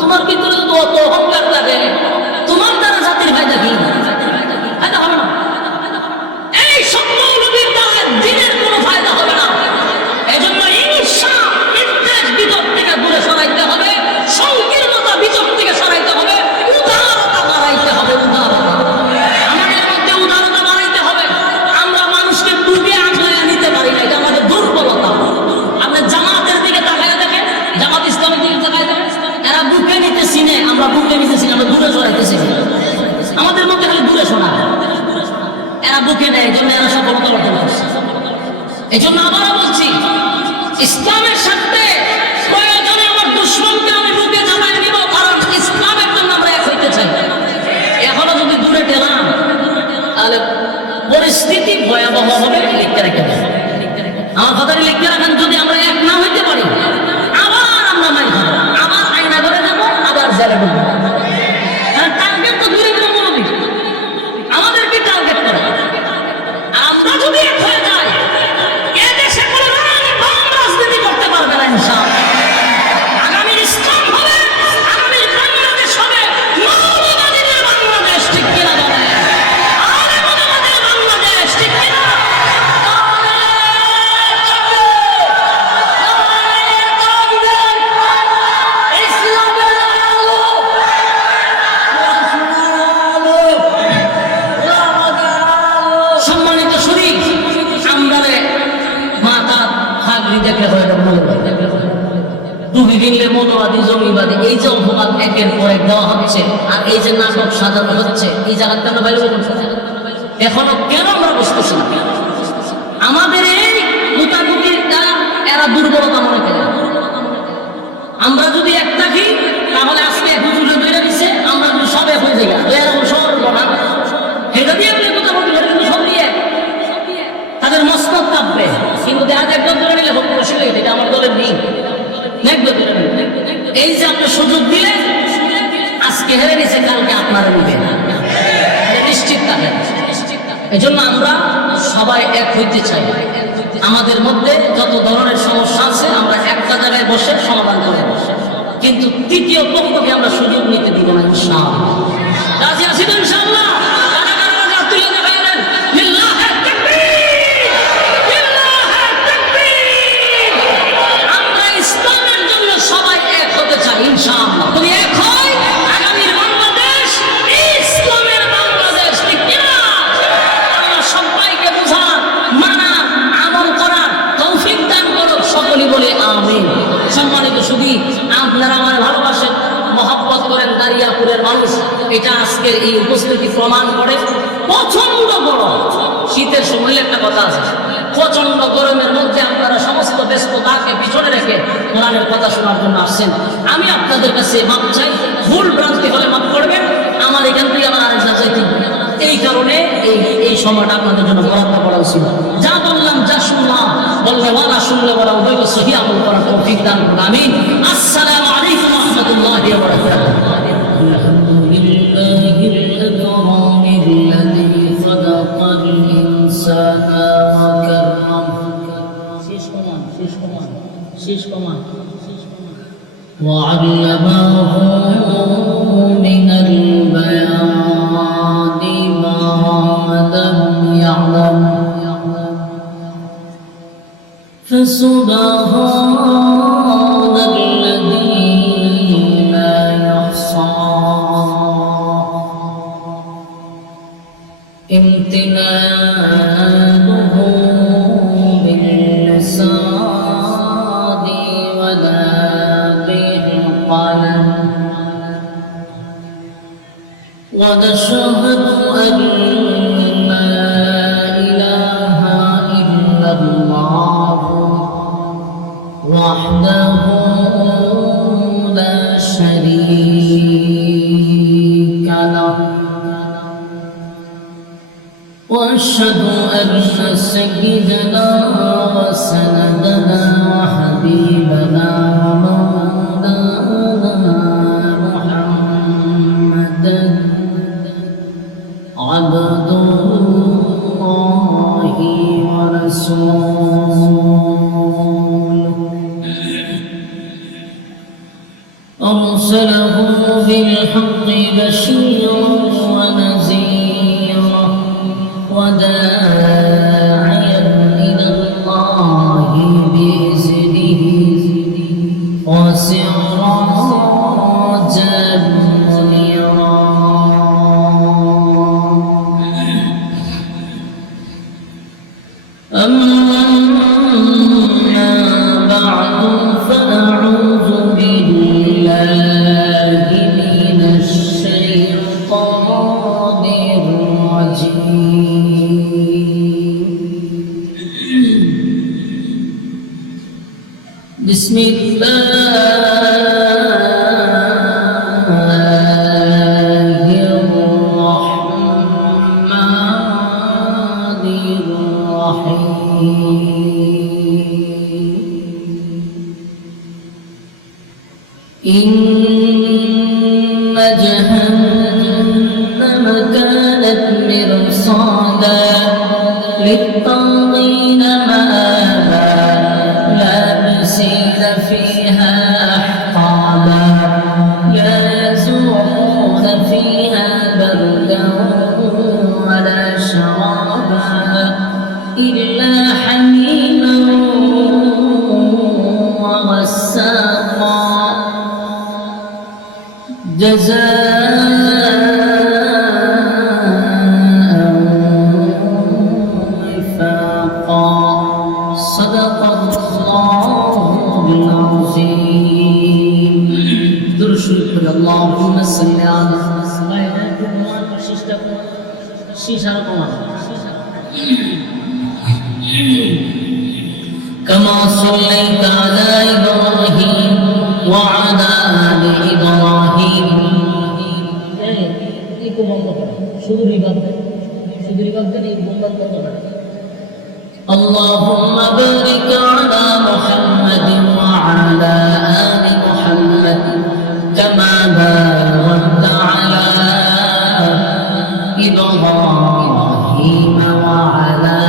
তোমার ভিতরে অত অহংকার লাগে তোমার দ্বারা জাতির ফায়দা কি ফায়দা হবে না এই সব মৌলবীর দ্বারা দিনের কোনো ফায়দা হবে না এজন্য ঈর্ষা বিদ্বেষ ভিতর থেকে দূরে সরাইতে হবে সংকীর্ণতা ভিতর থেকে সরাইতে হবে উদারতা বাড়াইতে হবে উদারতা আমাদের মধ্যে উদারতা বাড়াইতে হবে আমরা মানুষকে ডুবে আঁকড়ে নিতে পারি না এটা আমাদের দুর্বলতা আপনি জামাতের দিকে তাকায় দেখেন জামাত ইসলামের দিকে তাকায় দেখেন এরা বুকে নিতেছি না আমরা বুকে নিতেছি আমরা দূরে সরাইতেছি আমাদের মধ্যে খালি দূরে শোনা এরা বুকে নেয় এই জন্য এরা সফলতা অর্জন করছে এই জন্য আবারও বলছি ইসলামের সাথে প্রয়োজনে আমার দুশ্মনকে আমি বুকে জামাই নিব কারণ ইসলামের জন্য আমরা এক হইতে চাই এখনো যদি দূরে টেলাম তাহলে পরিস্থিতি ভয়াবহ হবে লিখতে রেখে দেবে আমার কথাটি লিখতে রাখেন যদি আমরা এক না হইতে পারি আবার আমরা মাই খাবো আবার আইনা করে যাবো আবার জেলে ঢুকবো টার্গেট তো দূরে দূরে মনোবি আমাদেরকে টার্গেট করে আমরা যদি এক হয়ে যাই এ দেশে কোনো রাজনীতি করতে পারবে না ইনশাআল্লাহ আগামীর ইসলাম হবে আগামীর বাংলাদেশ হবে মৌলবাদীদের বাংলাদেশ ঠিক কিনা বলে আলেমদের বাংলাদেশ ঠিক কিনা মৌলবাদী জমিবাদী এই যে অপবাদ একের পর এক দেওয়া হচ্ছে আর এই যে নাটক সাজানো হচ্ছে এই জায়গাটা আমরা বাইরে এখনো কেন আমরা বুঝতেছি না আমাদের এই গুতাগুতিটা এরা দুর্বলতা মনে করে আমরা যদি এক থাকি তাহলে আজকে হুজুরে ধরে দিচ্ছে আমরা যদি সব এক হয়ে যাই এরকম সর্বনা এটা দিয়ে আপনি গুতাগুতি করে কিন্তু সব দিয়ে তাদের মস্তক কাঁপবে কিন্তু দেখা যায় একদম ধরে নিলে ভোট করে শুনে এটা আমার দলের নেই এই যে আপনি সুযোগ দিলে আজকে হেরে নিছে কালকে আপনারা নিবেন নিশ্চিত থাকেন এই জন্য আমরা সবাই এক হইতে চাই আমাদের মধ্যে যত ধরনের সমস্যা আছে আমরা একটা জায়গায় বসে সমাধান করে কিন্তু তৃতীয় পক্ষকে আমরা সুযোগ নিতে দিব না ইনশাআল্লাহ রাজি আছি তো ইনশাআল্লাহ ইনশাআল্লাহ যদি এক হয় আগামীর বাংলাদেশ ইসলামের বাংলাদেশ ঠিক কিনা আল্লাহ সবাইকে বোঝার মানা আমল করার তৌফিক দান করুক সকলেই বলে আমিন সম্মানিত শুধু আপনারা আমার ভালোবাসেন মহব্বত করেন দারিয়াপুরের মানুষ এটা আজকের এই উপস্থিতি প্রমাণ করে প্রচন্ড বড় শীতের সময় একটা কথা আছে প্রচন্ড গরমের মধ্যে আপনারা সমস্ত ব্যস্ততাকে পিছনে রেখে কোরআনের কথা শোনার জন্য আসছেন আমি আপনাদের কাছে মাপ চাই ভুল ভ্রান্তি হলে মাপ করবেন আমার এখান থেকে আমার আরেক যাইতে এই কারণে এই সময়টা আপনাদের জন্য বরাদ্দ করা উচিত যা বললাম যা শুনলাম বলবে ওয়ালা শুনলে ওরা উভয় সহি আমল করার তৌফিক দান করুন আমিন আসসালামু আলাইকুম ওয়া রাহমাতুল্লাহি ওয়া বারাকাতুহু وعلمه من البيان ما لم يعلم سبحان الذي لا يحصى امتنانه باللسان ولا بالقلم ونشهد أن لا إله إلا الله وحده لا شريك له وأشهد أن سيدنا وسندنا وحبيبنا ومولانا محمدا عبد الله ورسوله أرسله بالحق بشيرا ونذيرا وداعيا إلى الله بإذنه وسراجا منيرا أما بعد فأعوذ بالله من الشيطان الرجيم بسم الله الرحمن الرحيم إن جهنم كانت مرصادا للطاغين مآبا لابسين فيها أحقابا لا يذوقون فيها بردا ولا شرابا إلا حميما وغساقا جزاء وفاقا صدق الله العظيم درشد اللهم صل على كما صليت على إبراهيم وعلى آل إبراهيم اللهم بارك على محمد وعلى آل محمد كما باركت على إبراهيم وعلى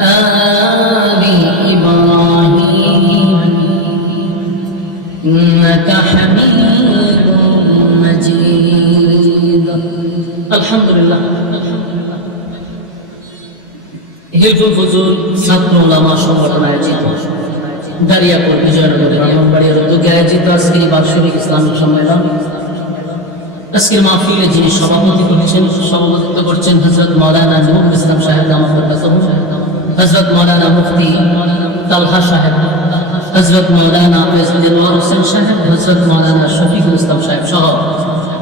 آل إبراهيم إنك حميد مجيد الحمد لله হিলফুল ফজুল ছাত্র ওলামা সংগঠন আয়োজিত দারিয়াপুর বিজয়নগর ব্রাহ্মণবাড়িয়ার উদ্যোগে আয়োজিত আজকের বার্ষিক ইসলামিক সম্মেলন আজকের মাহফিলে যিনি সভাপতি করছেন সভাপতিত্ব করছেন হযরত মাওলানা নূরুল ইসলাম সাহেব হযরত মাওলানা মুফতি তালহা সাহেব হযরত মাওলানা দেলোয়ার হোসেন সাহেব হযরত মাওলানা শফিকুল ইসলাম সাহেব সহ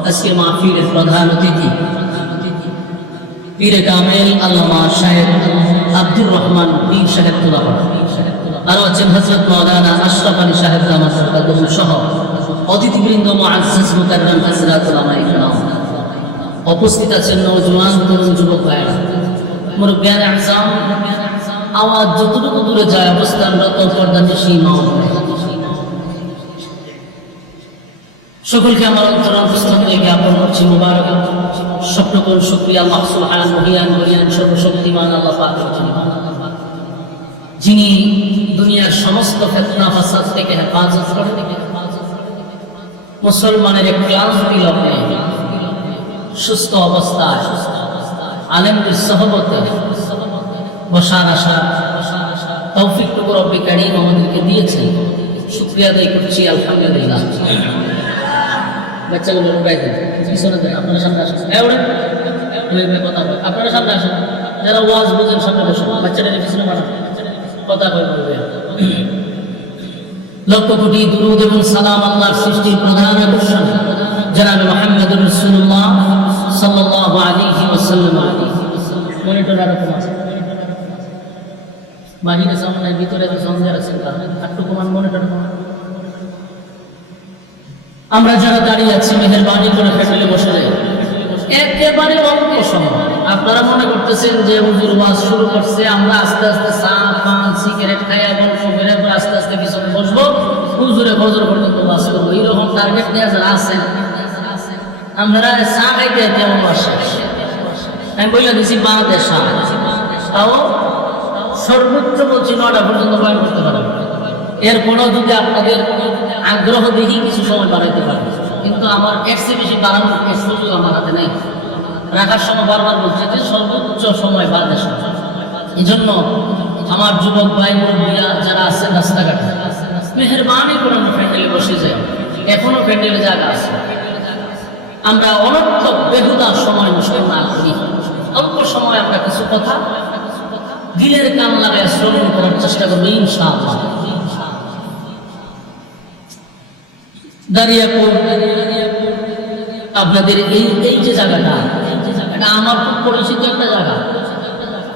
আজকের মাহফিলের প্রধান অতিথি পীরে কামেল আল্লামা শাহেদ আব্দুর রহমান পীর সাহেব তুলাবা আরো আছেন হযরত মাওলানা আশরাফ আলী সাহেব জামাত সহ অতিথিবৃন্দ মুআজ্জাজ মুকাররম হযরত উলামায়ে কেরাম উপস্থিত আছেন নওজোয়ান তরুণ যুবক ভাইরা মুরব্বিয়ান আযম আওয়াজ যতটুকু দূরে যায় অবস্থানরত পর্দানিশী মা সকলকে আমার অন্তরস্থল থেকে জ্ঞাপন করছি মুবারক সকল শুকরিয়া আল্লাহ সুবহানাহু ওয়া সর্বশক্তিমান আল্লাহ পাকের জন্য যিনি দুনিয়ার সমস্ত ফিতনা ফাসাদ থেকে হেফাজত করে মুসলমানের ক্লান্তি লগ্নে সুস্থ অবস্থায় আলেমদের সহবতে বসার আশা তৌফিকটুকু রব্বুল কারীম আমাদেরকে দিয়েছেন, শুকরিয়া আদায় করছি আলহামদুলিল্লাহ। বাচ্চাগুলো বাইরে পিছনে যায়, আপনারা সামনে আসেন, কথা বল, আপনারা সামনে আসেন, যারা ওয়াজ বুঝেন সামনে বসেন, বাচ্চাদের পিছনে পাঠান, কথা বলবে। লক্ষ কোটি দুরূদ এবং সালাম আল্লাহর সৃষ্টির প্রধান আকর্ষণ জনাবে মুহাম্মদুর রাসূলুল্লাহ সাল্লাল্লাহু আলাইহি ওয়াসাল্লাম। মনিটর এরকম আছে, বাহিরে সামনে ভিতরে সামনে আছে, একটু কমান মনিটর। আমরা যারা দাঁড়িয়ে আছি মেহেরবানি করে ফেলে বসে যাই, একেবারে অল্প সময়। আপনারা মনে করতেছেন যে হুজুর ওয়াজ শুরু করছে, আমরা আস্তে আস্তে চা পান সিগারেট খাইয়া গল্প করে আস্তে আস্তে কিছু বসবো, হুজুরে ফজর পর্যন্ত ওয়াজ করবো, এইরকম টার্গেট নিয়ে যারা আছেন আপনারা চা খাইতে কেমন আসে। আমি বললাম দিচ্ছি বাংলাদেশ তাও সর্বোচ্চ বলছি 9টা পর্যন্ত বয়ান করতে পারবো, এরপরেও যদি আপনাদের আগ্রহ দেখি কিছু সময় বাড়াইতে পারে, কিন্তু আমার এর চেয়ে বেশি বাড়ানোর সুযোগ আমার হাতে নেই। রাখার সময় বারবার বলছে যে সর্বোচ্চ সময় বাংলাদেশ। এই জন্য আমার যুবক ভাই মুরব্বীরা যারা আছেন রাস্তাঘাটে, মেহেরবানি করে প্যান্ডেলে বসে যাই, এখনো প্যান্ডেলে জায়গা আছে। আমরা অনর্থক বেহুদা সময় নষ্ট না করি, অল্প সময় আমরা কিছু কথা দিলের কান লাগায় শ্রবণ করার চেষ্টা করবো ইনশাআল্লাহ। দাঁড়িয়াপুর আপনাদের এই যে জায়গাটা, এটা আমার খুব পরিচিত একটা জায়গা।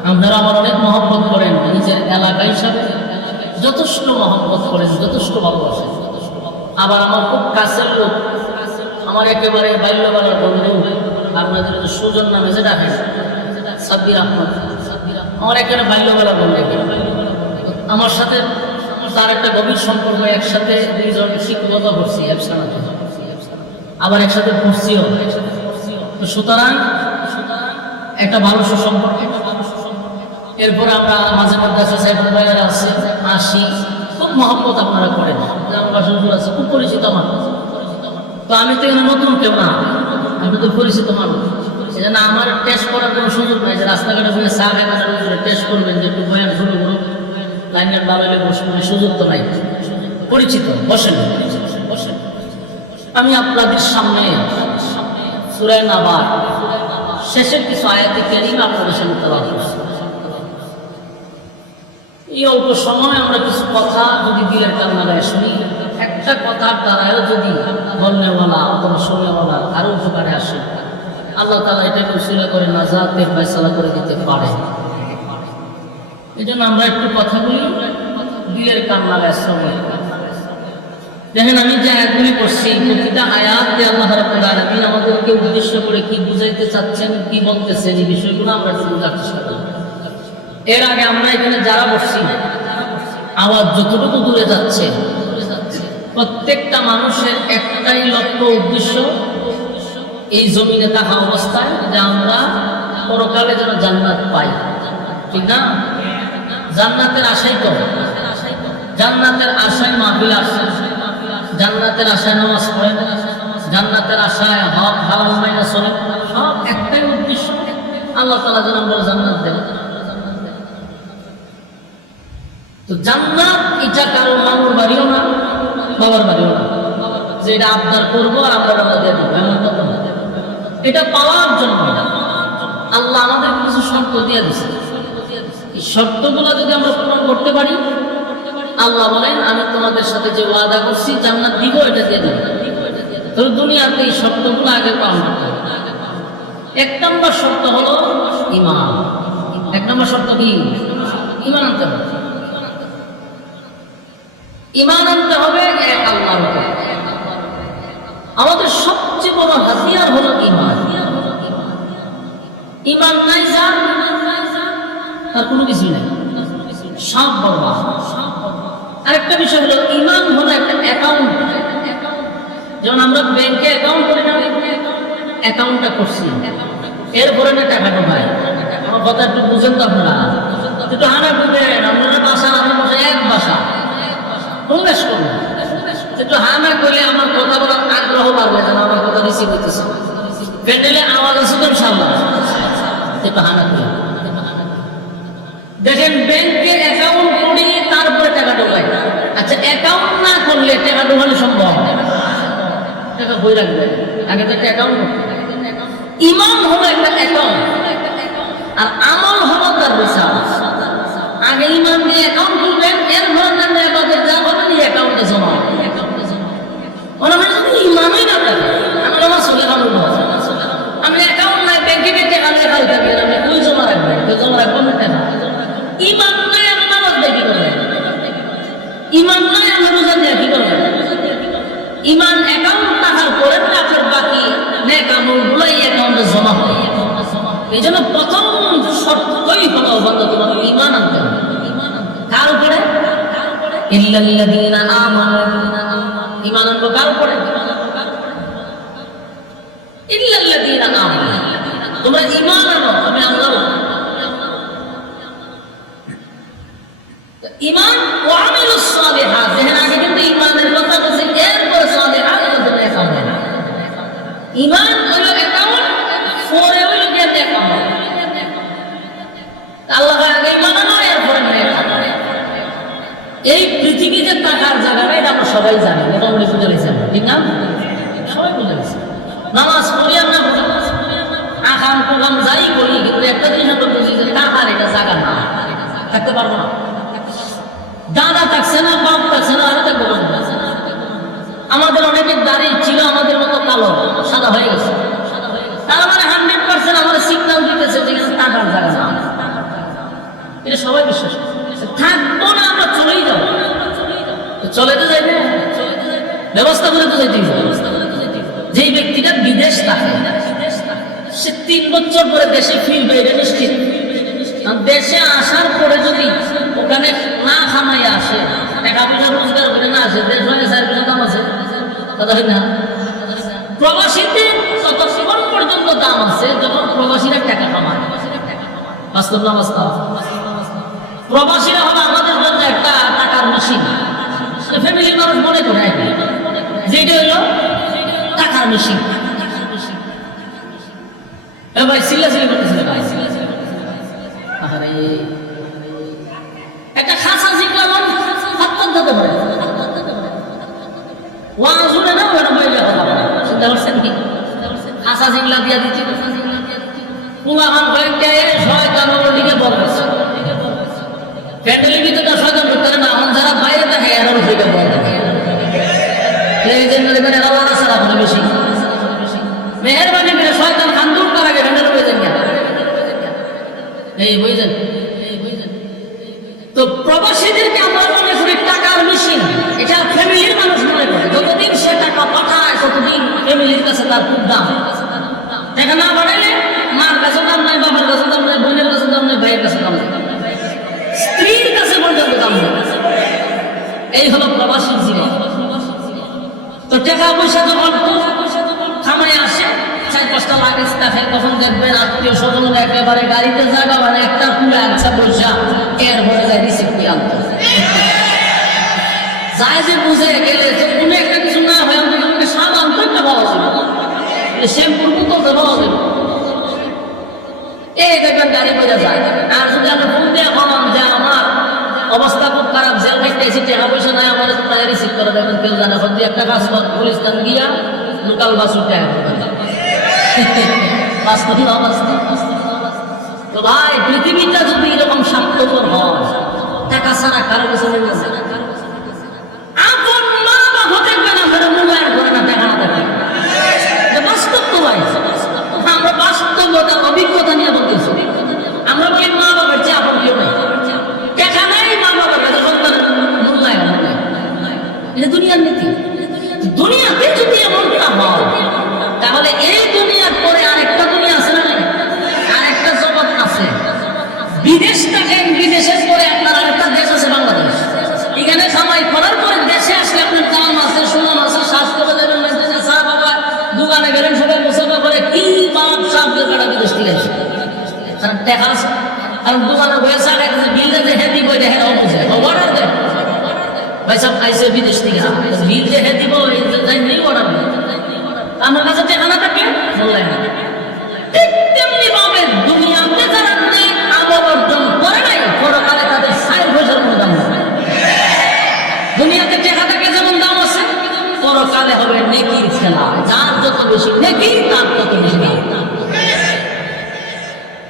আপনারা আমার অনেক মহব্বত করেন, নিজের এলাকা হিসাবে যথেষ্ট মহব্বত করেন, যথেষ্ট ভালোবাসেন। আবার আমার খুব কাছের লোক, আমার একেবারে বাল্যবেলার বন্ধু, আপনাদের যে সুজন নামে যে ডাকেন সাব্বির আহমদ, আমার এখানে বাল্যবেলার বন্ধু। আমার সাথে তার একটা গভীর সম্পর্ক, একসাথে দুইজন শিক্ষকতা করছি একসাথে, আবার একসাথে পড়ছিও। তো সুতরাং একটা ভালো সুসম্পর্ক। এরপরে আমরা মাঝে মধ্যে আসি, খুব মহব্বত আপনারা করেন, আমার বাসনগুলো আছে খুব পরিচিত আমার। তো আমি তো এখানে নতুন কেউ না, আমি তো পরিচিত মানুষ, এই জন্য আমার টেস্ট করার কোনো সুযোগ নাই যে রাস্তাঘাটে বলে চা খাই টেস্ট করবেন যে একটু বয়ান শুরু করুন, লাইনের বাড়াইলে বসবেন, সুযোগ তো নাই। পরিচিত, বসেন বসেন। আমি আপনাদের সামনে সূরা নাবা শেষের কিছু আয়াতে কারিমা আপনাদের সামনে তেলাওয়াত করছি। এই অল্প সময় আমরা কিছু কথা যদি দিলের কান লাগায় শুনি, একটা কথার দ্বারাও যদি বলনেওয়ালা অথবা শুনেওয়ালা আরো উপকারে আসে, আল্লাহ তাআলা এটাকে উসিলা করে নাজাতের ফয়সালা করে দিতে পারে। এই জন্য আমরা একটু কথাগুলি দিলের কান লাগায় শ্রবণ। দেখেন আমি যে আয়াতগুলি করছি, প্রতিটা আয়াতে আল্লাহ রাব্বুল আলামিন আমাদেরকে উদ্দেশ্য করে কি বুঝাইতে চাচ্ছেন, কি বলতেছেন, এই বিষয়গুলো আমরা একটু বোঝার চেষ্টা করি। এর আগে আমরা এখানে যারা বসছি, আওয়াজ যতটুকু দূরে যাচ্ছে, প্রত্যেকটা মানুষের একটাই লক্ষ্য উদ্দেশ্য, এই জমিনে থাকা অবস্থায় যে আমরা পরকালে যেন জান্নাত পাই, ঠিক না? জান্নাতের আশাই তো, জান্নাতের আশায় মাহফিল আসে, জান্নাতের আশায় নামাজ পড়েন, জান্নাতের আশায় হক হালাল মাইনা চলেন, সব একটাই উদ্দেশ্য, আল্লাহ তাআলা যেন আমরা জান্নাত দেন। তো জান্নাত এটা কারো মামুর বাড়িও না, বাবার বাড়িও না যে এটা আবদার করবো আর আমরা দিয়ে দেবো, এমন কথা না। এটা পাওয়ার জন্য আল্লাহ আমাদের কিছু শর্ত দিয়ে দিচ্ছে। এই শর্তগুলো যদি আমরা পূরণ করতে পারি, আল্লাহ বলেন আমি তোমাদের সাথে যে ওয়াদা করছি জান্নাত দিব, এটা দিয়ে দেব। তো দুনিয়াতে এই শর্তগুলো আগে পালন করতে হবে। 1 নম্বর শর্ত হলো ঈমান। 1 নম্বর শর্ত কি? ঈমান আনতে হবে। ঈমান আনতে হবে এক আল্লাহর উপর। আমাদের সবচেয়ে বড় হাতিয়ার হলো ঈমান। ঈমান নাই যার, তার কোনো কিছুই নাই, সব বরবাদ। আরেকটা বিষয় হলো ঈমান হলো একটা অ্যাকাউন্ট। যেমন আমরা ব্যাংকে অ্যাকাউন্ট করি না, অ্যাকাউন্টটা করছি, এরপরে না টাকা ঢোকায়। আমার কথা একটু বুঝেন তো আপনারা, একটু হানা বুঝেন। আপনারা বাসা রান্না বসে এক বাসা প্রবেশ করুন, একটু হানা করলে আমার কথা বলার আগ্রহ বাড়বে, যেন আমার কথা রিসিভ হইতেছে। প্যান্ডেলে আওয়াজ আছে তো সামনে, একটু হানা করে দেখেন। ব্যাংকে অ্যাকাউন্ট করি আচ্ছা অ্যাকাউন্ট না করলে টাকা ঢোকানো সম্ভব? টাকা বই রাখবে, আগে তো একটা অ্যাকাউন্ট। ইমান হলো একটা অ্যাকাউন্ট, আর আমল হলো তার রিসার্চ। আগে ইমান দিয়ে অ্যাকাউন্ট খুলবেন, এরপর আমাদের যা হবেন এই অ্যাকাউন্টে জমা। মনে হয় যদি ইমানই না থাকে, আমি জমা চলে ভালো, আমি অ্যাকাউন্ট নাই, ব্যাংকে টাকা নিয়ে খালি থাকি, আমি ওই জমা রাখবেন, জমা রাখবেন টাকা। ইমান নাই, আমি নামাজ দিয়ে কি করবেন? ইমান নাই, আমি রোজা দিয়ে কি করবেন? ইমান অ্যাকাউন্ট টাকার পরে আপনার বাকি নেক আমলগুলো এই অ্যাকাউন্টে জমা হয়। এই জন্য প্রথম শর্তই হলো বান্দা তোমার ইমান আনতে হবে। কার উপরে? ইল্লাল্লাযীনা আমানু, ইমান আনবো কার উপরে? ইল্লাল্লাযীনা আমানু, তোমরা ইমান আনো, আমি আল্লাহ। ইমান ওয়া আমিলুস সালিহাত, দেখেন আগে কিন্তু ইমানের কথা বলছে, এরপরে সালিহাত বলতে অ্যাকাউন্ট। ইমান হলো অ্যাকাউন্ট, পরে হলো কি অ্যাকাউন্ট। আল্লাহ আগে ইমান আনো, এরপরে অ্যাকাউন্ট। এই পৃথিবীতে টাকার জায়গাটা এটা আমরা সবাই জানি, মোটামুটি বুঝে গেছি, ঠিক না? সবাই বুঝে গেছি। নামাজ পড়ি আর না পড়ি, আকাম প্রোগ্রাম যাই করি, কিন্তু একটা জিনিস আমরা বুঝি যে টাকার এটা জায়গা না, থাকতে পারবো না। দাদা থাকছে না, বাপ থাকছে না, আমি থাকবো না। আমাদের অনেকের দাড়ি ছিল আমাদের মতো কালো, সাদা হয়ে গেছে, তার মানে 100% আমাদের সিগন্যাল দিতেছে যে টাকার জায়গা না। এটা সবাই বিশ্বাস করে। থাকবো না, আমরা চলেই যাবো। চলে তো যাইবে, ব্যবস্থা করে তো যাইতে হবে। যেই ব্যক্তিটা বিদেশ থাকে, সে 3 বছর পরে দেশে ফিরবে, এটা নিশ্চিত। দেশে আসার পরে যদি ওখানে না খামাইয়া আসে, টাকা পয়সা রোজগার করে না আসে, দেশ মানে 4 পয়সা দাম আছে, কথা হয় না? প্রবাসীতে ততক্ষণ পর্যন্ত দাম আছে যখন প্রবাসীরা টাকা কামায়। বাস্তব না বাস্তব? প্রবাসীরা হলো আমাদের জন্য একটা টাকার মেশিন। ফ্যামিলির মানুষ মনে করে যেটা হলো টাকার মেশিন। ভাই সিল্লাসিলি করতেছিল, একটা খাসা জিংলা মানুষ হাত ধরতে পারে, ওয়াজুনে না ওরা বাইরে কথা বলে, চিন্তা করছেন কি? খাসা জিংলা দিয়া দিচ্ছি, পুলাহান কয়েকটা শয়তান ওর দিকে বলতেছে, প্যান্ডেলের ভিতরে শয়তান ঢুকতে না, এখন যারা বাইরে থাকে এরাও থেকে বল থাকে। এই জন্য এখানে আল্লাহ ছাড়া কোনো বেশি মেহরবানি করে শয়তান খান দূর করার আগে প্যান্ডেল হয়ে যান। এই বুঝলেন? তো প্রবাসীদেরকে আমরা মনে করি টাকার মেশিন, এটা ফ্যামিলির মানুষ মনে করে। যতদিন সে টাকা পাঠায় ততদিন ফ্যামিলির কাছে তার খুব দাম। টাকা না বাড়াইলে মার কাছে দাম নাই, বাবার কাছে দাম নাই, বোনের কাছে দাম নাই, ভাইয়ের কাছে দাম নাই, স্ত্রীর কাছে পর্যন্ত দাম নেই। এই হলো প্রবাসীর জীবন। তো টাকা পয়সা যখন খামাই আসে, 4-5টা লাগেজ থাকে, তখন দেখবেন আত্মীয় স্বজনরা একেবারে গাড়িতে জায়গা মানে একটা পুরো আচ্ছা পয়সা এরপরে যায় রিসিভ দিয়ে আনতে যায়। যে বুঝে গেলে যে কোনো একটা কিছু না হয়, আমাদের সাবান তো একটা পাওয়া ছিল, শ্যাম্পুর বোতল তো পাওয়া যাবে, এই দেখবেন গাড়ি করে যায়। আর যদি আমরা ফোন দিয়ে বললাম যে আমার অবস্থা খুব খারাপ, জেল খাইতেছি, টাকা পয়সা নাই, আমাদের রিসিভ করে দেবেন, কেউ জানে হচ্ছে একটা কাজ কর, পুলিশ স্থান গিয়া লোকাল বাস উঠে তো ভাই পৃথিবীটা যদি এরকম স্বার্থপর হয়, টাকা ছাড়া কারো কিছু নেই। আপন মা বাবা দেখবেন আমরা মূল্যায়ন করে না, টাকা না থাকে। বাস্তব তো ভাই, আমরা বাস্তবতা অভিজ্ঞতা নিয়ে বলতেছি। আমরা বলি মা বাবার চেয়ে আপন কেউ নাই, টাকা নাই, মা বাবার কাছে সন্তানের মূল্যায়ন। এটা দুনিয়ার নীতি। দুনিয়াতে যদি এমনটা হয়, তাহলে এই দুনিয়ার পরে আরেকটা দুনিয়া আছে না? আরেকটা জগৎ আছে। বিদেশ থাকেন, বিদেশের পরে আপনার আরেকটা দেশ আছে, বাংলাদেশ। এখানে কামাই করার পরে দেশে আসলে আপনার দাম আছে, সুনাম আছে, স্বাস্থ্য চা বাবা দোকানে গেলেন, সবাই মুসাফা করে কি বাপ সাপ বেটা বিদেশ থেকে আসে, কারণ দেখা আছে। কারণ দোকানে বয়ে চা খাইতেছে, বিল যে হেঁদি বই দেখেন অবুঝে অর্ডার দেয়, ভাই সব আইসে বিদেশ থেকে, বিল যে হেঁদি বই নেই অর্ডার দেয়। আমার কাছে টাকা না থাকলে মূল্যায়ন না। ঠিক তেমনি ভাবে দুনিয়াতে যারা নেই আবর্জন করে নাই, পরকালে তাদের 60 পয়সার কোনো দাম নাই। দুনিয়া হবে নেকির খেলা, যার যত বেশি নেকি তার তত বেশি দাম।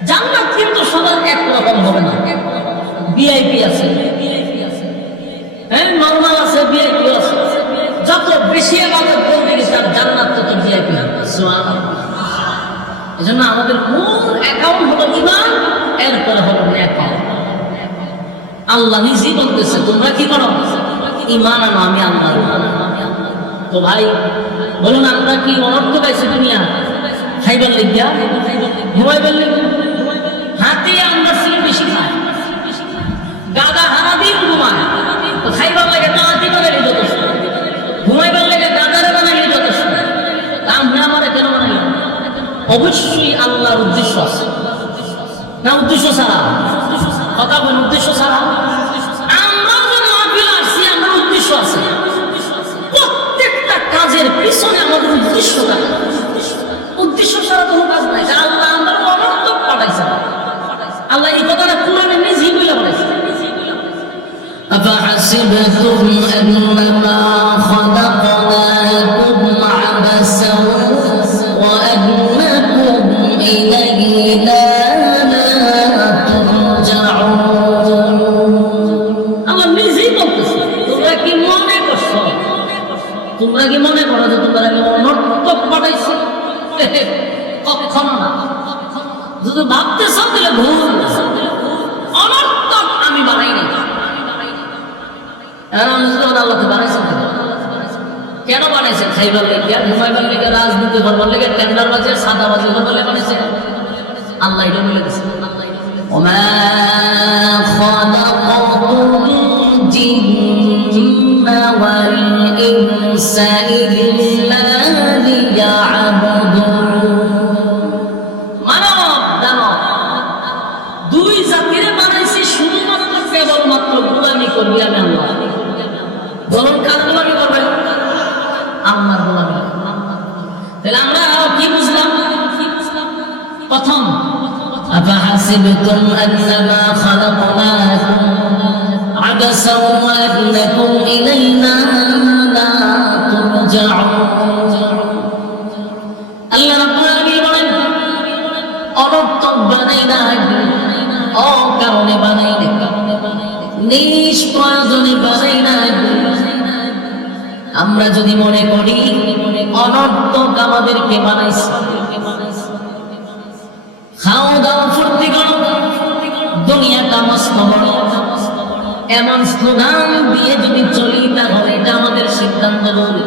জান্নাত কিন্তু সবার একরকম হবে না, ভিআইপি আছে, হ্যাঁ নরমাল আছে, ভিআইপি আছে। যত বেশি ইবাদত করবে তার জান্নাত তত ভিআইপি হবে। সুবহানাল্লাহ। এজন্য আমাদের মূল অ্যাকাউন্ট হলো ঈমান, এরপরে হলো নেক। আল্লাহ নিজেই বলতেছে তোমরা কি করো, ঈমান আনো, আমি আল্লাহ। তো ভাই বলুন আমরা কি অনর্থ পাইছি দুনিয়া? খাইবার লেগিয়া, ঘুমাইবার লেগিয়া, হাতে আমরা ছিল বেশি খাই, গাদা হারা দিন ঘুমায়, তো খাইবার লেগে তো হাতি বানাইলে যথেষ্ট, ঘুমাইবার লেগে গাদারে বানাইলে যথেষ্ট। আমরা আমারে কেন বানাইল? অবশ্যই আল্লাহর উদ্দেশ্য আছে না? উদ্দেশ্য ছাড়া কথা বলেন, উদ্দেশ্য ছাড়া আমরা যে মাহফিল আসছি, আমার উদ্দেশ্য আছে। প্রত্যেকটা কাজের পিছনে আমাদের উদ্দেশ্য থাকে, উদ্দেশ্য ছাড়া কোনো কাজ নাই। আল্লাহ আমরা অনর্থক পাঠাইছে, আল্লাহ এই কথাটা কোরআনে নিজেই বলে বলেছে। أفحسبتم أنما خلقناكم عبثا وأنكم إلينا لا ترجعون। আল্লাহ নিজেই বলতেছে তোমরা কি মনে করছো, তোমরা কি মনে করো যে তোমরা আমি অনর্থক পাঠাইছি? কখনো না। যদি ভাবতেছ তাহলে ভুল, অনর্থক আমি বানাই নাই। আল্লাহকে বানাইছেন কেন বানাইছেন? খাইবার লেগে, ঘুমাইবার লেগে, রাজনীতি করবার লেগে, টেন্ডার বাজে, সাদা বাজে করবার লেগে বানাইছে। আল্লাহ এটা বলে দিচ্ছে ওমা খালাকাতুল জিন্না ওয়াল ইনসা ইল্লা লিয়াবুদুন। মানব দানব দুই জাতিরে বানাইছি শুধুমাত্র কেবলমাত্র গোলামি করবি আমি আল্লাহ। বলুন কার গোলামি করবে? আল্লাহর গোলামি। তাহলে আমরা কি বুঝলাম? প্রথম আফাহাসিবতুম আন্নামা খালাকনাকুম আবাসা ওয়া আন্নাকুম ইলাইনা লা তুরজাউন। আল্লাহ রাব্বুল আলামিন বলেন অনর্থক বানাই নাই, অকারণে বানাই নাই, নিষ্প্রয়োজনে বানাই নাই। আমরা যদি মনে করি অনর্থক আমাদেরকে বানাইছে, খাও দাও ফুর্তি করো, দুনিয়াটা মস্ত বড়, এমন স্লোগান দিয়ে যদি চলি তাহলে এটা আমাদের সিদ্ধান্ত নয়।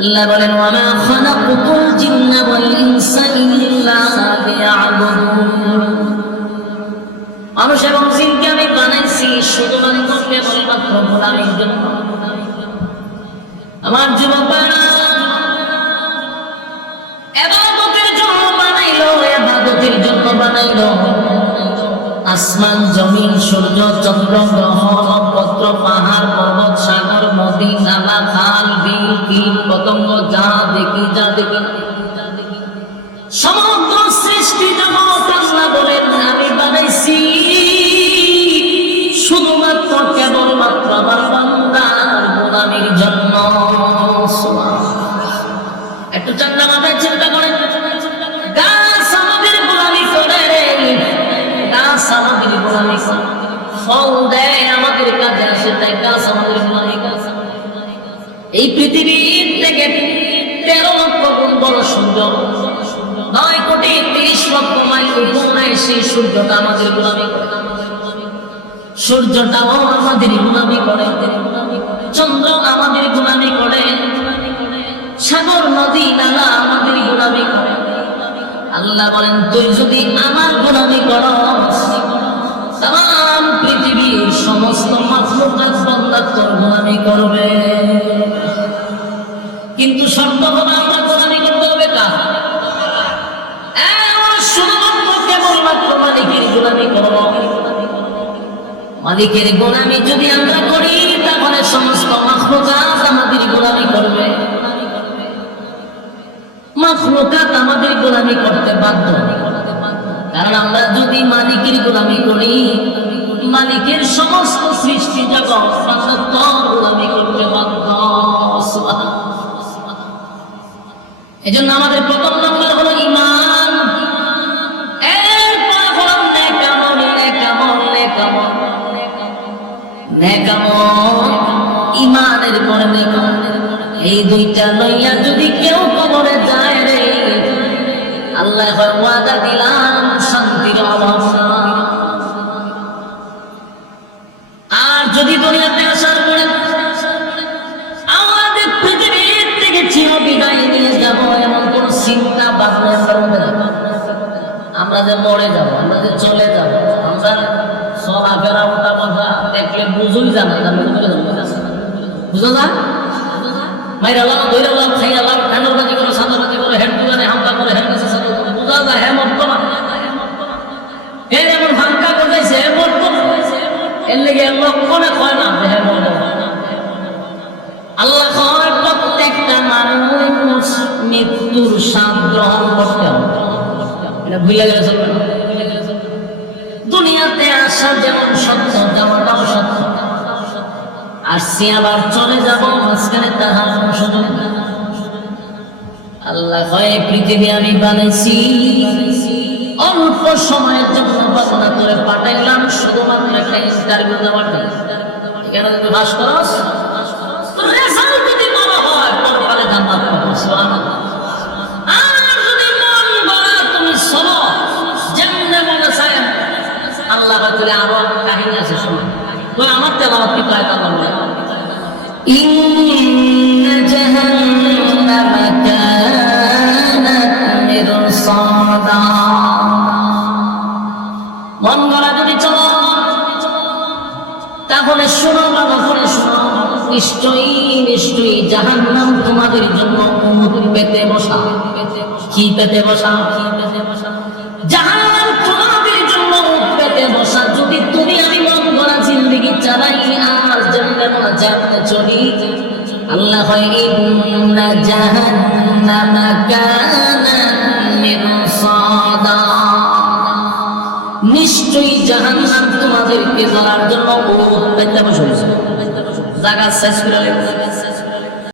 আল্লাহ বলেন ওয়ামা খালাকুতুল জিন্না ওয়াল ইনসা ইল্লা লিয়াবুদুন। মানুষ এবং জিনকে আমি বানাইছি শুধুমাত্র কেবলমাত্র গোলামির জন্য। আমার যুবকেরা ইবাদতের জন্য বানাইলো, ইবাদতের জন্য বানাইলো। আসমান জমিন সূর্য চন্দ্র গ্রহ নক্ষত্র পাহাড় পর্বত সাগর নদী নালা খাল বিল কীট পতঙ্গ যা দেখি সমগ্র সৃষ্টি জগৎ আল্লাহ বলেন আমি বানাইছি শুধুমাত্র কেবলমাত্র আমার বান্দার গোলামির জন্য। একটু ঠান্ডা মাথায় চিন্তা করেন, গাছ আমাদের গোলামি করে, গাছ আমাদের গোলামি করে, ফল দেয় আমাদের কাজে আসে, তাই গাছ আমাদের গোলামি করে। এই পৃথিবীর থেকে 13 লক্ষ গুণ বড় সূর্য, 9 কোটি 30 লক্ষ মাইল উপরে সেই সূর্যটা আমাদের গোলামি করে। সূর্যটাও আমাদের গোলামি করে, চন্দ্র আমাদের গোলামি করে, সাগর নদী নালা আমাদের গোলামি করে। আল্লাহ বলেন তুই যদি আমার গোলামি করস, তাম পৃথিবীর সমস্ত মাখলুকাত বান্দা তোর গোলামি করবে। কিন্তু শর্ত হবে আমরা গোলামি করতে হবে কার? শুধুমাত্র কেবলমাত্র মালিকের গোলামি করব। মালিকের গোলামি যদি আমরা করি তাহলে সমস্ত মাখলুকাত আমাদের গোলামি করবে। মাখলুকাত আমাদের গোলামি করতে বাধ্য, কারণ আমরা যদি মালিকের গোলামি করি, মালিকের সমস্ত সৃষ্টি জগৎ গোলামি করতে বাধ্য। এজন্য আমাদের প্রথম নম্বর হলো ঈমান, এরপর হলো নেক আমল, নেক আমল, নেক আমল, নেক আমল, ঈমানের পরে নেক আমল। এই দুইটা লইয়া যদি কেউ কবরে যায় রে, আল্লাহ ওয়াদা দিলাম শান্তির অভাব নাই। আর যদি দুনিয়াতে আসার পরে আমাদের পৃথিবীর থেকে চির বিদায় নিয়ে যাব, এমন কোন চিন্তা ভাবনা আমরা যে মরে যাব, আমরা যে চলে যাব, আমরা চলাফেরা ওটা কথা দেখলে বুঝুই জানা বুঝো না, মাইরা লাভ ধৈর্য লাভ খাইয়া লাভ ঠান্ডাবাজি করে সাদাবাজি করে হেড দোকানে হামলা করে হেড কাছে সাদা বুঝা যায় হ্যাঁ মত না এর এমন হামকা করতেছে মত এর লেগে লক্ষণে কয় না হ্যাঁ মত। আল্লাহ কয় প্রত্যেকটা মানুষ মৃত্যুর স্বাদ গ্রহণ করতে হবে, এটা ভুলে গেলে চলবে না। দুনিয়াতে আসা যেমন সত্য, যাওয়াটাও সত্য। আসছি আবার চলে যাব, মাঝখানে তাহার সুযোগ। আল্লাহ কয় পৃথিবী আমি বানাইছি অল্প সময়ের জন্য, বাসনা করে পাঠাইলাম শুধুমাত্র একটা ইন্টারভিউ দেওয়ার জন্য। এখানে যদি বাস করস রেজাল্ট যদি ভালো হয় পরকালে জান্নাত পাবো, সুবহানাল্লাহ। আর যদি মন গড়া তুমি শোনো যেমনে মনে চায়, আল্লাহ হয়তো আরো কাহিনী আছে শোনো। তুই আমার তেলাওয়াত কি কয় তা বলবে, ইন্না জাহান্নামা কানাত মিরসাদা। মন গড়া যদি চলো তাহলে শোনো, ভালো করে শোনো, নিশ্চয়ই নিশ্চয়ই জাহান্নাম তোমাদের জন্য উট পেতে বসা। কি পেতে বসা? জাহান্নাম তোমাদের জন্য উট পেতে বসা। যদি তুমি আমি মন গড়া জিন্দেগি চালাই আর জান্নাতে চলি, আল্লাহ হয় ইন্না জাহান্নামা কানাত মিরসাদা। নিশ্চয়ই জাহান্নাম তোমাদেরকে জ্বালার জন্য উট পেতে বসেছে। জায়গা শেষ করে